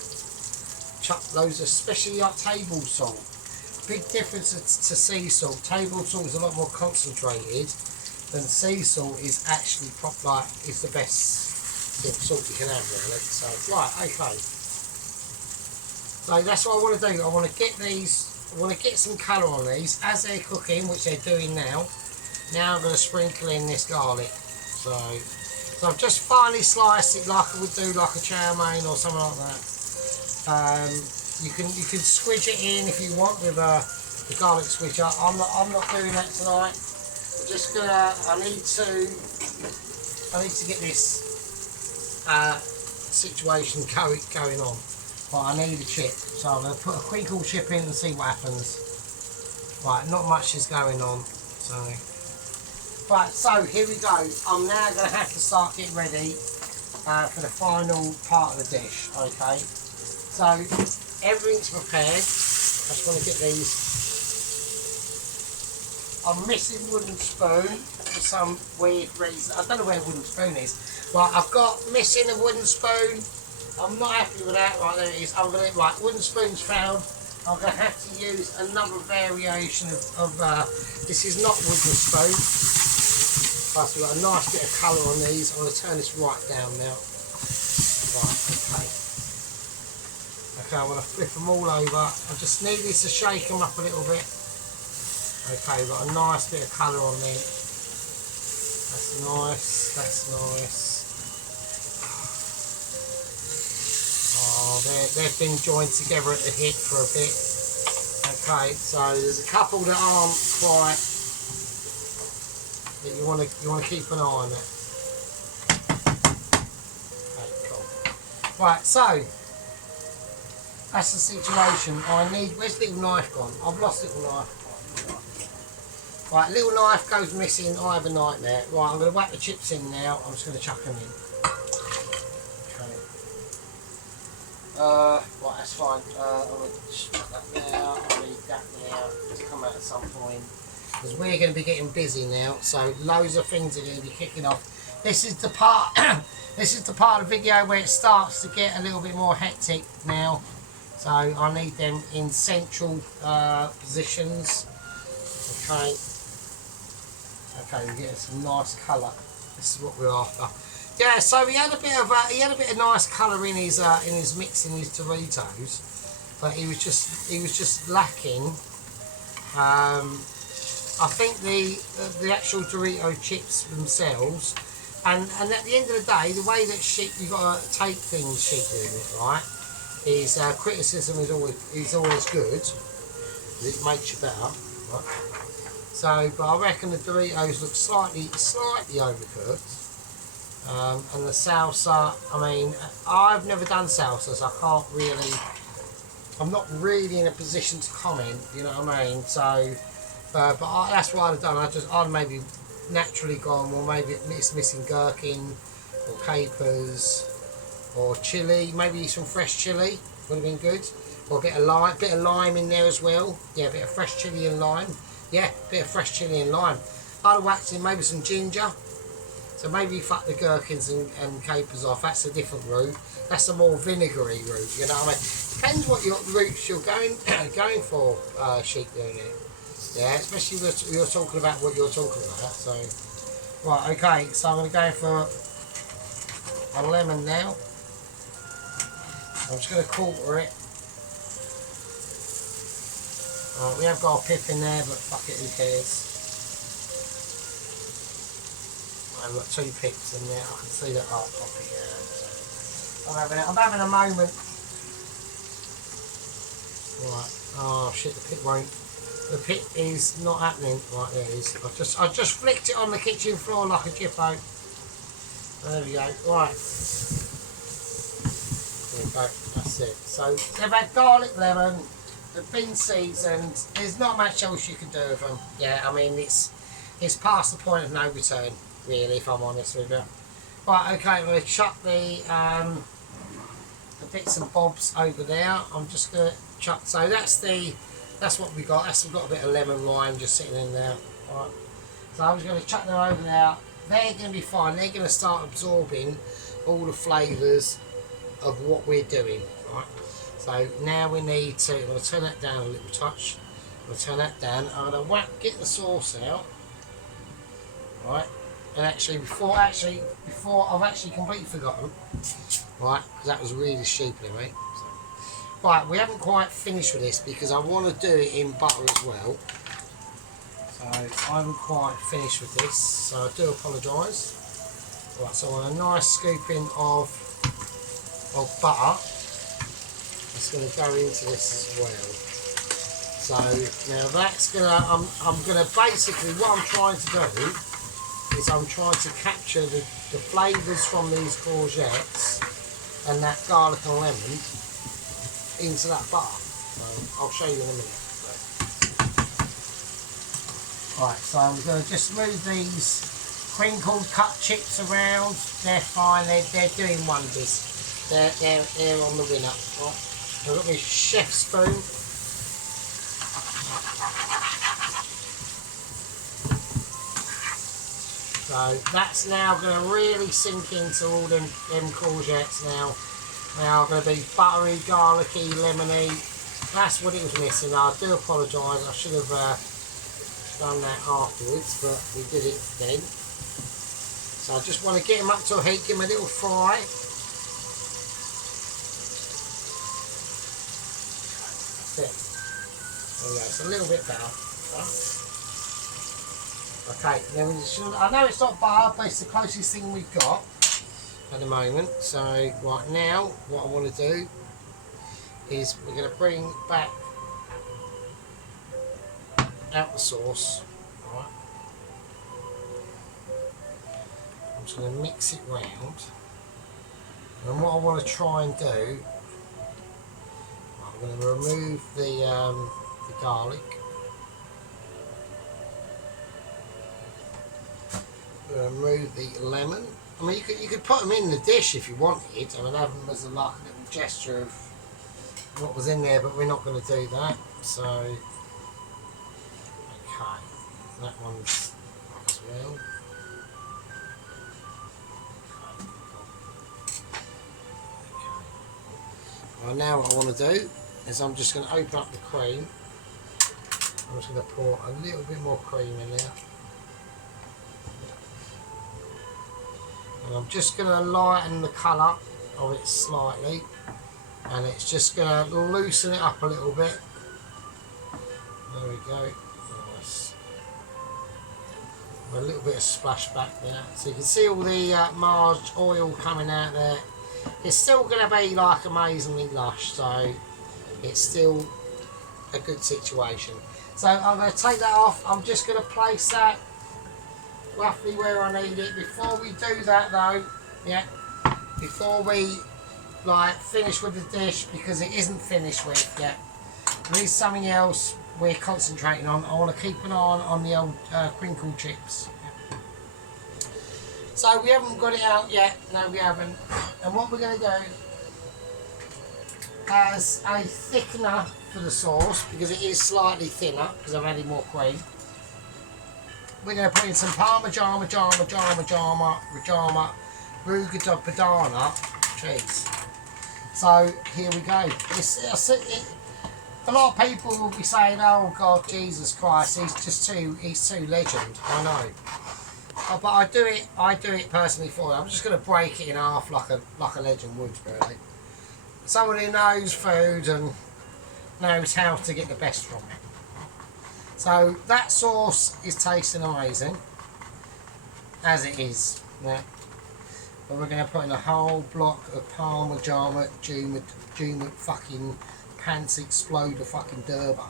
chuck loads, especially like table salt. Big difference to sea salt. Table salt is a lot more concentrated than sea salt is actually is the best sort of salt you can have, really. So right, okay. So that's what I want to do. I want to get these. I want to get some colour on these as they're cooking, which they're doing now. Now I'm going to sprinkle in this garlic. So I've just finely sliced it like I would do like a chow mein or something like that. You can squidge it in if you want with the garlic squidger. I'm not doing that tonight. I'm just gonna. I need to get this situation going on. But I need a chip, so I'm gonna put a crinkle chip in and see what happens. Right, not much is going on, so. Right, so here we go. I'm now going to have to start getting ready for the final part of the dish, okay? So, everything's prepared. I just want to get these. I'm missing wooden spoon for some weird reason. I don't know where a wooden spoon is. Right, I've got missing a wooden spoon. I'm not happy with that. Right, there it is. Right, wooden spoon's found. I'm going to have to use another variation of this is not wooden spoon. Plus we've got a nice bit of colour on these. I'm going to turn this right down now. Right, okay. Okay, I'm going to flip them all over. I just need this to shake them up a little bit. Okay, we've got a nice bit of colour on there. That's nice, that's nice. Oh, they've been joined together at the hip for a bit. Okay, so there's a couple that aren't quite that you want to keep an eye on that. Okay, cool. Right, so that's the situation. I need. Where's little knife gone? I've lost little knife. Right, little knife goes missing. I have a nightmare. Right, I'm going to whack the chips in now. I'm just going to chuck them in. Okay. Right, that's fine. I'm going to chuck that now. I need that now to come out at some point. Because we're going to be getting busy now, so loads of things are going to be kicking off. This is the part. This is the part of the video where it starts to get a little bit more hectic now. So I need them in central positions. Okay. Okay, we're getting some nice colour. This is what we're after. Yeah, so he had a bit of nice colour in his mix in his Doritos, but he was just lacking. I think the actual Dorito chips themselves, and at the end of the day, the way that you got to take things sheep doing it, right? Is criticism is always good. It makes you better, right? So, but I reckon the Doritos look slightly overcooked, and the salsa. I mean, I've never done salsa, so I can't really. I'm not really in a position to comment. You know what I mean? So, but that's what I'd have done. I'd maybe naturally gone. Well, maybe it's missing gherkin or capers. Or chilli, maybe some fresh chilli would have been good. Or a bit of lime in there as well. Yeah, a bit of fresh chilli and lime. Yeah, a bit of fresh chilli and lime. I'd have whacked in maybe some ginger. So maybe fuck the gherkins and capers off. That's a different route. That's a more vinegary route. You know what I mean? Depends what routes you're going for, sheep doing it. Yeah, especially if you're talking about what you're talking about. So, right, okay. So I'm going to go for a lemon now. I'm just going to quarter it. We have got a pip in there, but fuck it, who cares? I've got 2 pips in there. I can see that I'll pop it out. So I'm having a moment. Right. Oh shit, the pip won't. The pip is not happening. Right, there it is. I just flicked it on the kitchen floor like a jippo. There we go. Right. There we go. That's it. So they've had garlic lemon, they've been seasoned. There's not much else you can do with them. Yeah, I mean it's past the point of no return, really, if I'm honest with you. Right, okay, I'm going to chuck the bits and bobs over there. I'm just going to chuck. So that's what we got. We've got a bit of lemon rind just sitting in there. Right. So I'm just going to chuck them over there. They're going to be fine. They're going to start absorbing all the flavours of what we're doing. Right. So now we need to. I'm going to turn that down a little touch. I'm going to turn that down. I'm going to get the sauce out. Right. And actually, before I've actually completely forgotten. Right, because that was really stupid, mate. So, right, we haven't quite finished with this because I want to do it in butter as well. So I haven't quite finished with this, so I do apologise. Right, so I want a nice scooping of butter. It's going to go into this as well. So now that's gonna. I'm gonna basically what I'm trying to do is I'm trying to capture the flavours from these courgettes and that garlic and lemon into that butter. So I'll show you in a minute. Right, so I'm going to just move these crinkled cut chips around. They're fine. They're doing wonders. They're on the winner. Right. I've got my chef spoon. So that's now going to really sink into all them courgettes now. They are going to be buttery, garlicky, lemony. That's what it was missing. I do apologise. I should have done that afterwards, but we did it then. So I just want to get them up to a heat, give them a little fry. That's it. There we go. It's a little bit better. Okay, then I know it's not butter, but it's the closest thing we've got at the moment. So right now, what I want to do is we're going to bring back out the sauce. Right. I'm just going to mix it round. And what I want to try and do, I'm going to remove the garlic. I'm going to remove the lemon. I mean, you could put them in the dish if you wanted. I mean, have them as like a little gesture of what was in there, but we're not going to do that. So, okay, that one's as well. Well, now what I want to do is I'm just going to open up the cream. I'm just going to pour a little bit more cream in there. And I'm just going to lighten the colour of it slightly. And it's just going to loosen it up a little bit. There we go. Nice. A little bit of splash back there. So you can see all the marged oil coming out there. It's still going to be like amazingly lush, so it's still a good situation. So I'm going to take that off. I'm just going to place that roughly where I need it. Before we do that though, yeah, before we like finish with the dish, because it isn't finished with yet, there is something else we're concentrating on. I want to keep an eye on the old crinkle chips. So we haven't got it out yet, no we haven't. And what we're going to do, as a thickener for the sauce, because it is slightly thinner, because I've added more cream, we're going to put in some Parmigiano Reggiano Ruga Padano cheese. So here we go. A lot of people will be saying, "Oh God, Jesus Christ, he's too legend." I know. But I do it personally for you. I'm just going to break it in half like a legend would, really. Someone who knows food and knows how to get the best from it. So that sauce is tasting amazing, as it is. Yeah. But we're going to put in a whole block of Parmigiano Juma fucking pants exploder fucking Durba.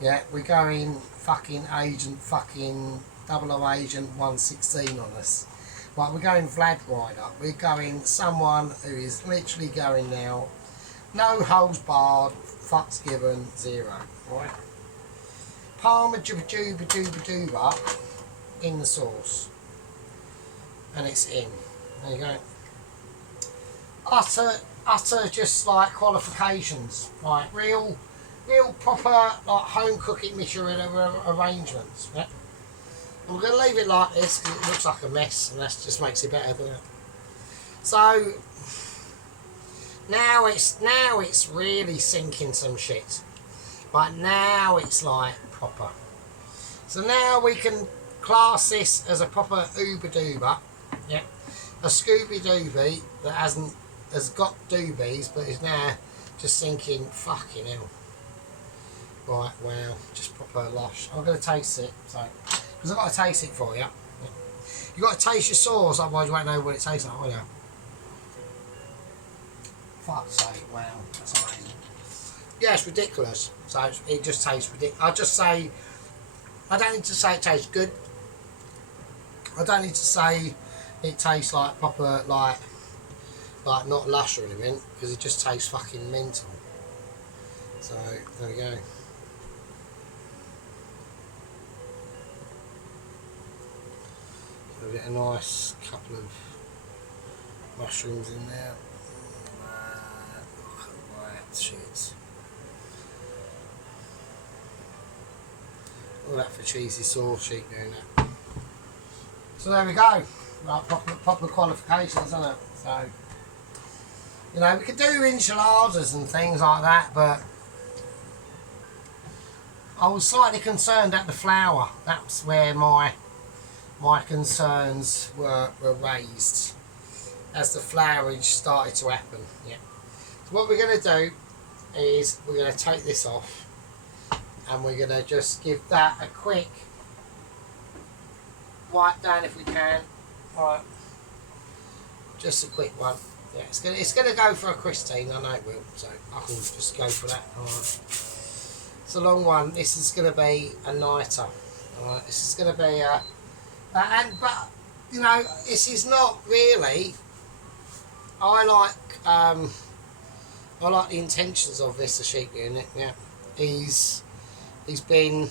Yeah, we're going fucking agent fucking 00 Agent 116 on us. Right, we're going Vlad Rider. We're going someone who is literally going now. No holds barred, fucks given, zero. Right? Parmigiano in the sauce. And it's in. There you go. Utter just like qualifications. Right, real proper like home cooking Michelin arrangements. Yeah? We're going to leave it like this because it looks like a mess, and that just makes it better, doesn't it? So now it's really sinking some shit. But now it's like proper. So now we can class this as a proper Uber Doober, yeah, a Scooby Dooby that has got doobies but is now just thinking fucking hell. Right, wow, just proper lush. I'm going to taste it, so. Because I've got to taste it for you. You've got to taste your sauce, otherwise you won't know what it tastes like, will you? Fuck's sake, wow, that's amazing. Yeah, it's ridiculous. So it just tastes ridiculous. I'll just say, I don't need to say it tastes good. I don't need to say it tastes like proper, like not lush or anything, because it just tastes fucking mental. So, there we go. We'll get a nice couple of mushrooms in there. Right, shit. All that for cheesy sauce sheet doing that. So there we go. Right, proper qualifications, isn't it? So, you know, we could do enchiladas and things like that, but I was slightly concerned at the flour. That's where my concerns were raised as the flourage started to happen. Yeah. So what we're going to do is we're going to take this off and we're going to just give that a quick wipe down if we can. Alright. Just a quick one. Yeah, it's gonna go for a Christine, I know it will, so I can just go for that. Alright. It's a long one. This is gonna be a nighter. Alright, this is gonna be a but you know, this is not really. I like the intentions of this, the sheep unit. Yeah, he's been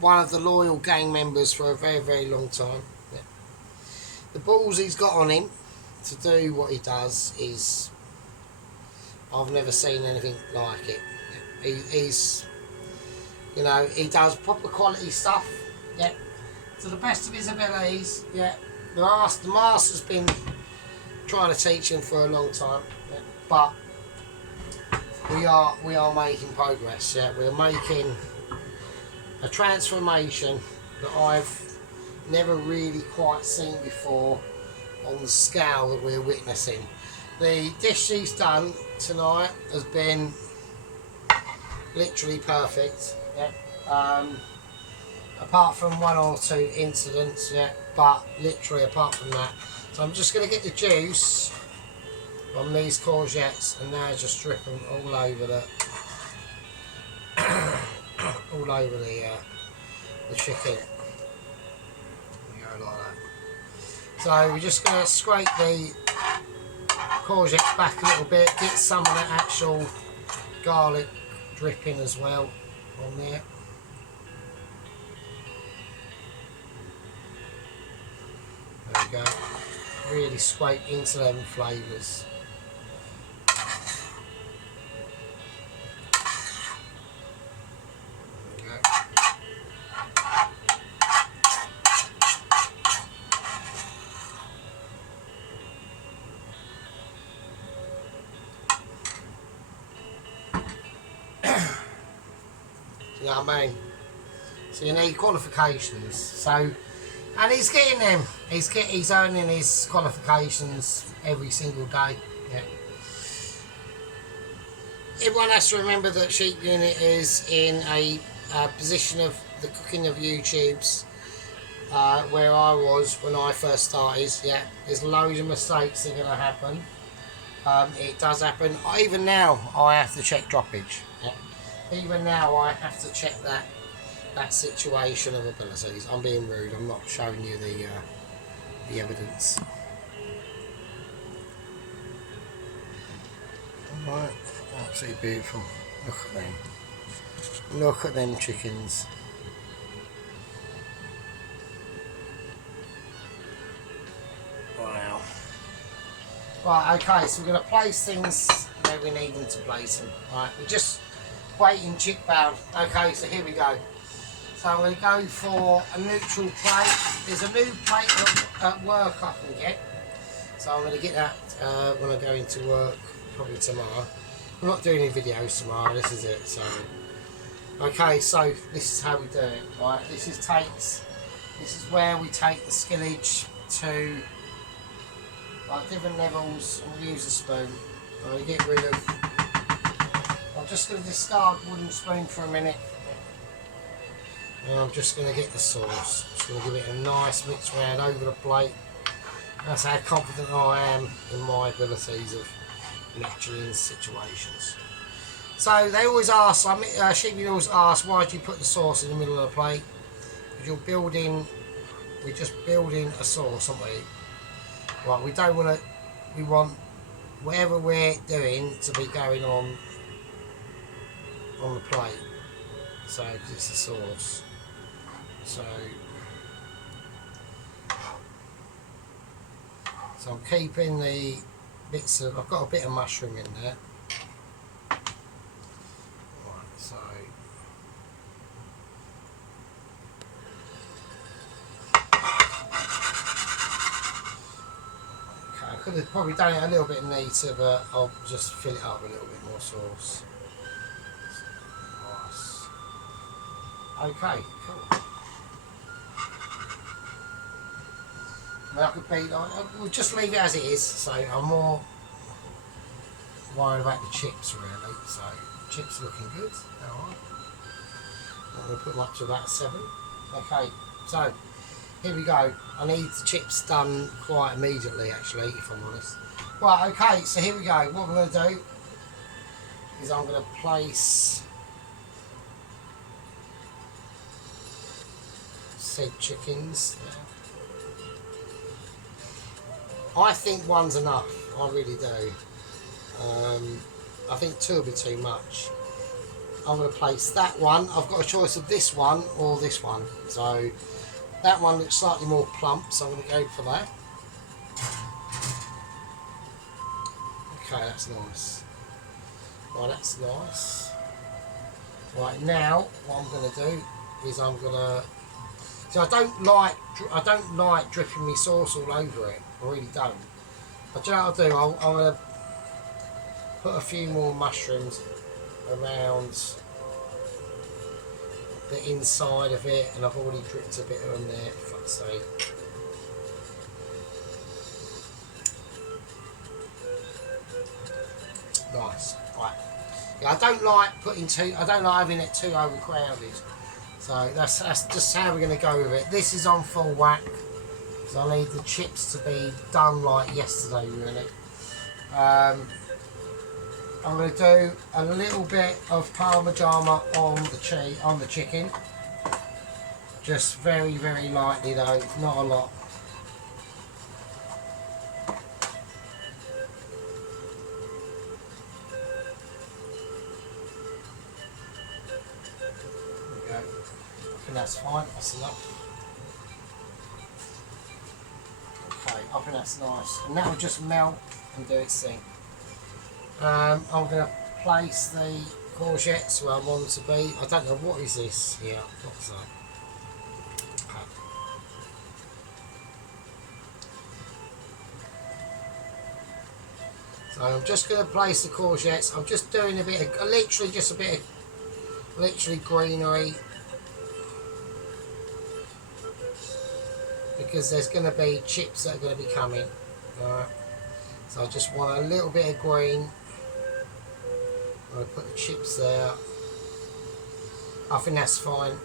one of the loyal gang members for a very, very long time. Yeah. The balls he's got on him to do what he does is, I've never seen anything like it. He's, you know, he does proper quality stuff. Yeah, to the best of his abilities. Yeah, the master's been trying to teach him for a long time. Yeah, but we are making progress. Yeah, we're making a transformation that I've never really quite seen before on the scale that we're witnessing. The dish he's done tonight has been literally perfect. Yeah. Apart from one or two incidents, yeah, but literally apart from that. So I'm just going to get the juice on these courgettes and now just drip them all over the all over the chicken. Go like that. So we're just going to scrape the courgettes back a little bit, get some of that actual garlic dripping as well on there. There we go. Really scrape into them flavours. You know what I mean? So you need qualifications. So, and he's getting them. He's earning his qualifications every single day. Yeah. Everyone has to remember that Sheep Unit is in a position of the cooking of YouTubes where I was when I first started. Yeah, there's loads of mistakes that are going to happen. It does happen. Even now, I have to check droppage. Yeah. Even now, I have to check that situation of abilities. I'm being rude. I'm not showing you the evidence. Alright, absolutely beautiful. Look at them. Look at them chickens. Wow. Right, okay, so we're going to place things where we need them to place them. Right, we're just waiting chip bound. Okay, so here we go. So I'm going to go for a neutral plate. There's a new plate at work I can get. So I'm going to get that when I go into work, probably tomorrow. I'm not doing any videos tomorrow, this is it. So, okay, so this is how we do it. Right, this is where we take the skillage to like different levels, and we'll use a spoon. I'm going to get rid of. I'm just going to discard wooden spoon for a minute. And I'm just going to get the sauce. Just going to give it a nice mix round over the plate. That's how confident I am in my abilities of lecturing in situations. So they always ask, Sheep always ask, why do you put the sauce in the middle of the plate? Because we're just building a sauce, aren't we? Right, we don't want to, we want whatever we're doing to be going on the plate. So, because it's the sauce. So I'm keeping the bits of, I've got a bit of mushroom in there. Right, so okay, I could have probably done it a little bit neater, but I'll just fill it up with a little bit more sauce. Nice. Okay, cool. I could be like, we'll just leave it as it is. So I'm more worried about the chips really. So chips looking good. Alright. I'm going to put them up to about 7. Okay, so here we go. I need the chips done quite immediately actually, if I'm honest. Right, okay, so here we go. What I'm going to do is I'm going to place said chickens there. I think one's enough. I really do. I think two will be too much. I'm going to place that one. I've got a choice of this one or this one. So that one looks slightly more plump, so I'm going to go for that. Okay, that's nice. Right, that's nice. Right, now what I'm going to do is I'm going to. So I don't like dripping my sauce all over it. I really don't. But you know what I'll do? I'm going to put a few more mushrooms around the inside of it, and I've already dripped a bit on there, for fuck's sake. Nice. Right. Yeah, I don't like having it too overcrowded. So that's just how we're going to go with it. This is on full whack, because I need the chips to be done like yesterday, really. I'm going to do a little bit of Parmigiana on the chicken. Just very, very lightly though, not a lot. There we go. I think that's fine, that's enough. Okay, I think that's nice. And that'll just melt and do its thing. I'm going to place the courgettes where I want to be. I don't know, what is this here? What's that? Okay. So I'm just going to place the courgettes. I'm just doing a bit of, literally greenery. Because there's going to be chips that are going to be coming. Alright. So I just want a little bit of green. I'm going to put the chips there. I think that's fine.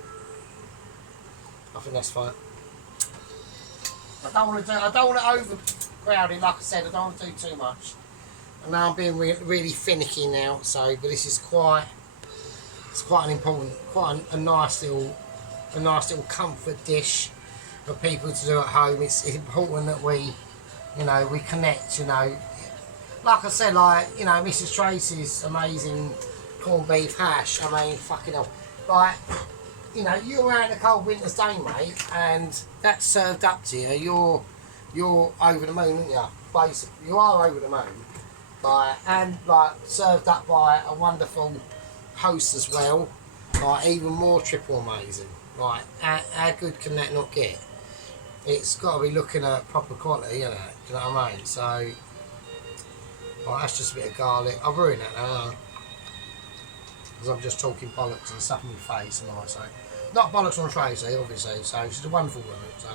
I think that's fine. I don't want to overcrowd it, like I said. I don't want to do too much. And now I'm being really finicky now. So, but this is quite an important, a nice little comfort dish for people to do at home. It's important that we connect. Like I said, Mrs. Tracy's amazing corned beef hash. I mean, fucking hell. You're out in a cold winter's day, mate, and that's served up to you. You're over the moon, aren't you? Basically, you are over the moon. And served up by a wonderful host as well. Even more triple amazing. How good can that not get? It's got to be looking at proper quality, you know what I mean? So. That's just a bit of garlic. I'll ruin that now, because I'm just talking bollocks and stuff in my face, and so not bollocks on Tracy, obviously. So she's a wonderful woman. So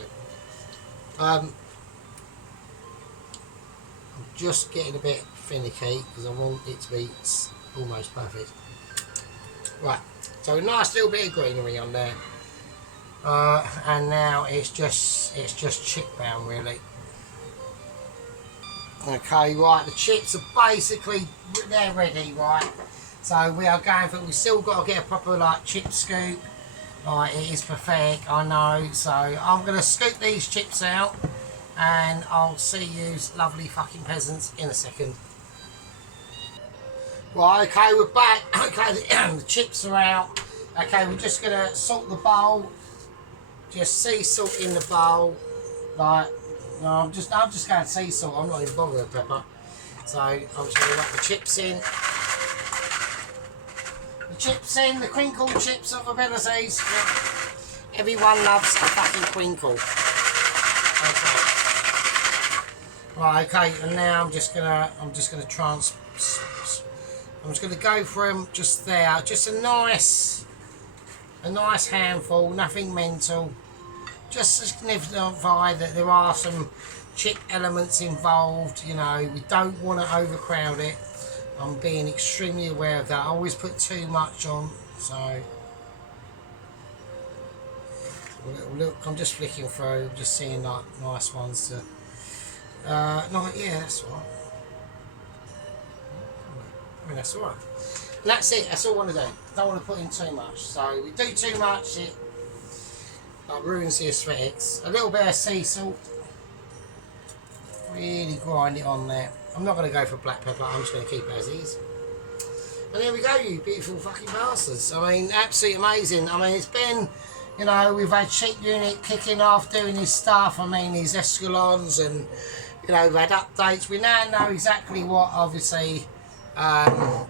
I'm just getting a bit finicky because I want it to be almost perfect. Right, so a nice little bit of greenery on there, and now it's just chip bound really. Okay, right, the chips are basically, they're ready, right? So we are going for, we've still got to get a proper chip scoop. It is perfect, I know. So I'm going to scoop these chips out, and I'll see you lovely fucking peasants in a second. Right, okay, we're back. Okay, the chips are out. Okay, we're just going to salt the bowl. Just sea salt in the bowl, No, I'm just going to sea salt. I'm not even bothered with pepper. So I'm just going to wrap the chips in. The crinkle chips of abilities. Everyone loves a fucking crinkle. Okay. Right, okay, and now I'm just gonna go for them just there. Just a nice handful, nothing mental. Just to signify that there are some chip elements involved. We don't want to overcrowd it. I'm being extremely aware of that. I always put too much on, so look, I'm just flicking through, just seeing nice ones to. Yeah, that's all right. I mean, that's all right. And that's it. That's all I want to do. Don't want to put in too much. So we do too much, it ruins the aesthetics. A little bit of sea salt. Really grind it on there. I'm not going to go for black pepper, I'm just going to keep it as is. And there we go, you beautiful fucking bastards. I mean, absolutely amazing. I mean, it's been, you know, we've had Sheep Unit kicking off, doing his stuff. I mean, his escalons, and, you know, we've had updates. We now know exactly what, obviously, the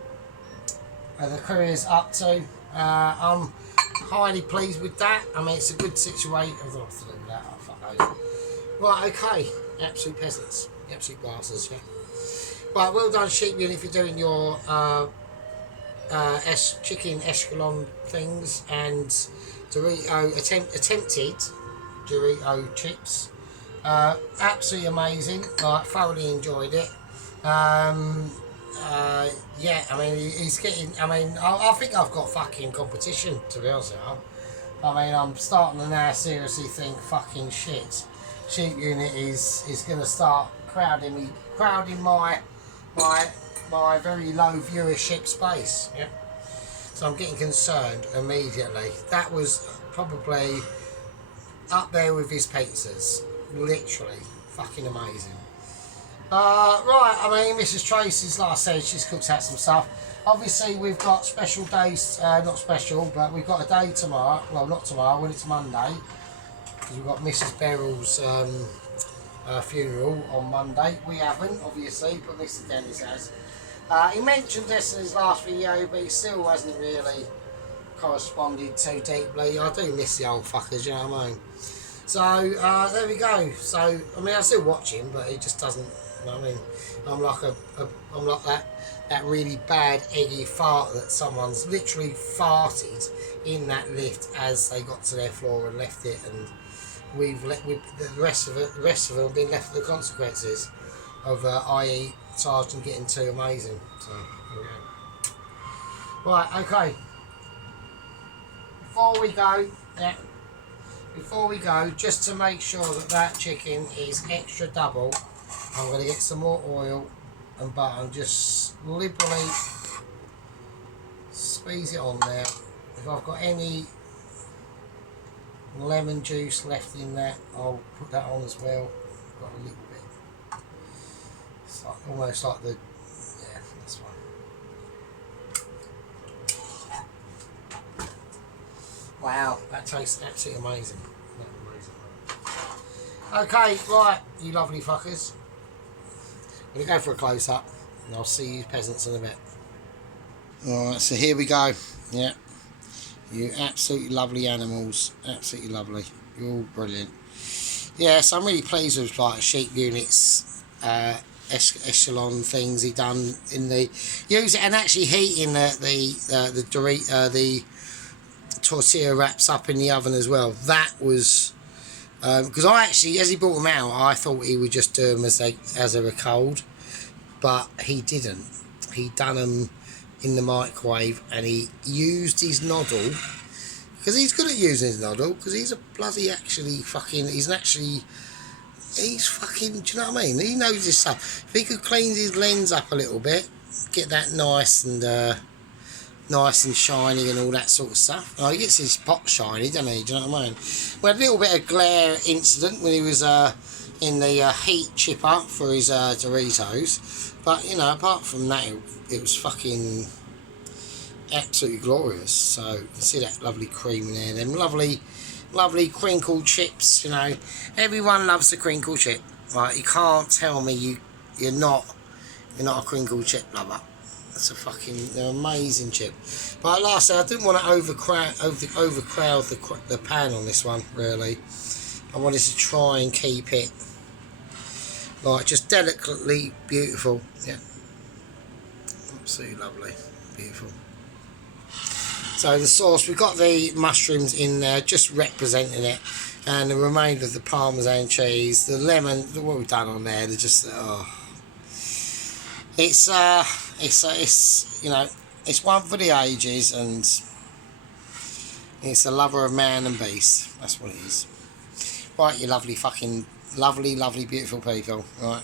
crew is up to. I'm highly pleased with that. I mean, it's a good situation. I don't have to do that. Oh, fuck those. Right, okay. Absolute peasants. Absolute bastards, yeah. Right, well done, Sheep Unit, for doing your chicken escalon things, and Dorito attempted Dorito chips. Absolutely amazing. Like, thoroughly enjoyed it. Yeah, I mean, he's getting. I mean, I think I've got fucking competition, to be honest with you. I mean, I'm starting to now seriously think, fucking shit, Sheep Unit is going to start crowding my very low viewership space. Yeah. So I'm getting concerned immediately. That was probably up there with his pizzas. Literally. Fucking amazing. Right, I mean, Mrs. Tracy's, like I said, she's cooked out some stuff. Obviously, we've got special days, not special, but we've got a day tomorrow. Well, not tomorrow, when it's Monday. Because we've got Mrs. Beryl's funeral on Monday. We haven't, obviously, but Mr. Dennis has. He mentioned this in his last video, but he still hasn't really corresponded too deeply. I do miss the old fuckers, you know what I mean? So, there we go. So, I mean, I still watch him, but he just doesn't, you know what I mean? I'm like that really bad eggy fart that someone's literally farted in that lift as they got to their floor and left it, and the rest of them have been left with the consequences of i.e. Sergeant getting too amazing. So there we go. Right, okay. Before we go, just to make sure that chicken is extra double, I'm going to get some more oil and butter and just liberally squeeze it on there. If I've got any lemon juice left in that, I'll put that on as well. Got a little bit. It's like, almost like the, yeah, that's one. Wow, that tastes absolutely amazing. Okay, right, you lovely fuckers. I'm going to go for a close-up, and I'll see you peasants in a bit. Alright, so here we go. Yeah. You absolutely lovely animals. Absolutely lovely. You're all brilliant. Yeah, so I'm really pleased with like Sheep Unit's echelon things he done in the use it and actually heating the tortilla wraps up in the oven as well. That was because I actually, as he brought them out, I thought he would just do them as they were cold, but he didn't. He done them in the microwave, and he used his noddle, because he's good at using his noddle, because he's a bloody he's fucking, do you know what I mean? He knows his stuff. If he could clean his lens up a little bit, get that nice and shiny and all that sort of stuff. Oh, he gets his pot shiny, doesn't he? Do you know what I mean? We had a little bit of glare incident when he was in the heat chipper for his Doritos, but you know, apart from that, it was fucking absolutely glorious. So you can see that lovely cream in there, them lovely crinkled chips. You know, everyone loves the crinkled chip, right? You can't tell me you're not a crinkled chip lover. That's they're amazing chip. But like I said, I didn't want to overcrowd the pan on this one, really. I wanted to try and keep it like just delicately beautiful. Yeah, absolutely lovely, beautiful. So the sauce, we've got the mushrooms in there, just representing it, and the remainder of the Parmesan cheese, the lemon, what we've done on there, they're just it's you know, it's one for the ages, and it's a lover of man and beast. That's what it is. Right, you lovely fucking lovely beautiful people. Right,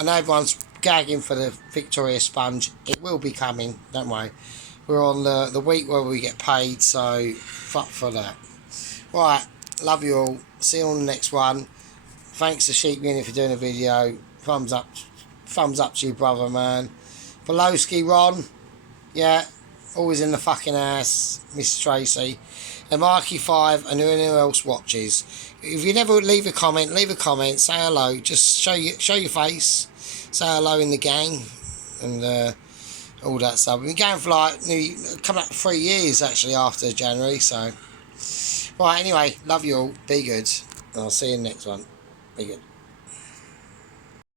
I know everyone's gagging for the Victoria sponge. It will be coming, don't worry. We're on the week where we get paid, so fuck for that. Right, love you all. See you on the next one. Thanks to Sheep Unit for doing a video. thumbs up to you, brother, man. Poloski, Ron, yeah, always in the fucking ass, Miss Tracy, and Marky 5, and who else watches. If you never leave a comment, say hello, just show your face, say hello in the gang, and all that stuff. We've been going for like coming up to 3 years actually after January, so right, anyway, love you all, be good, and I'll see you in the next one. Be good.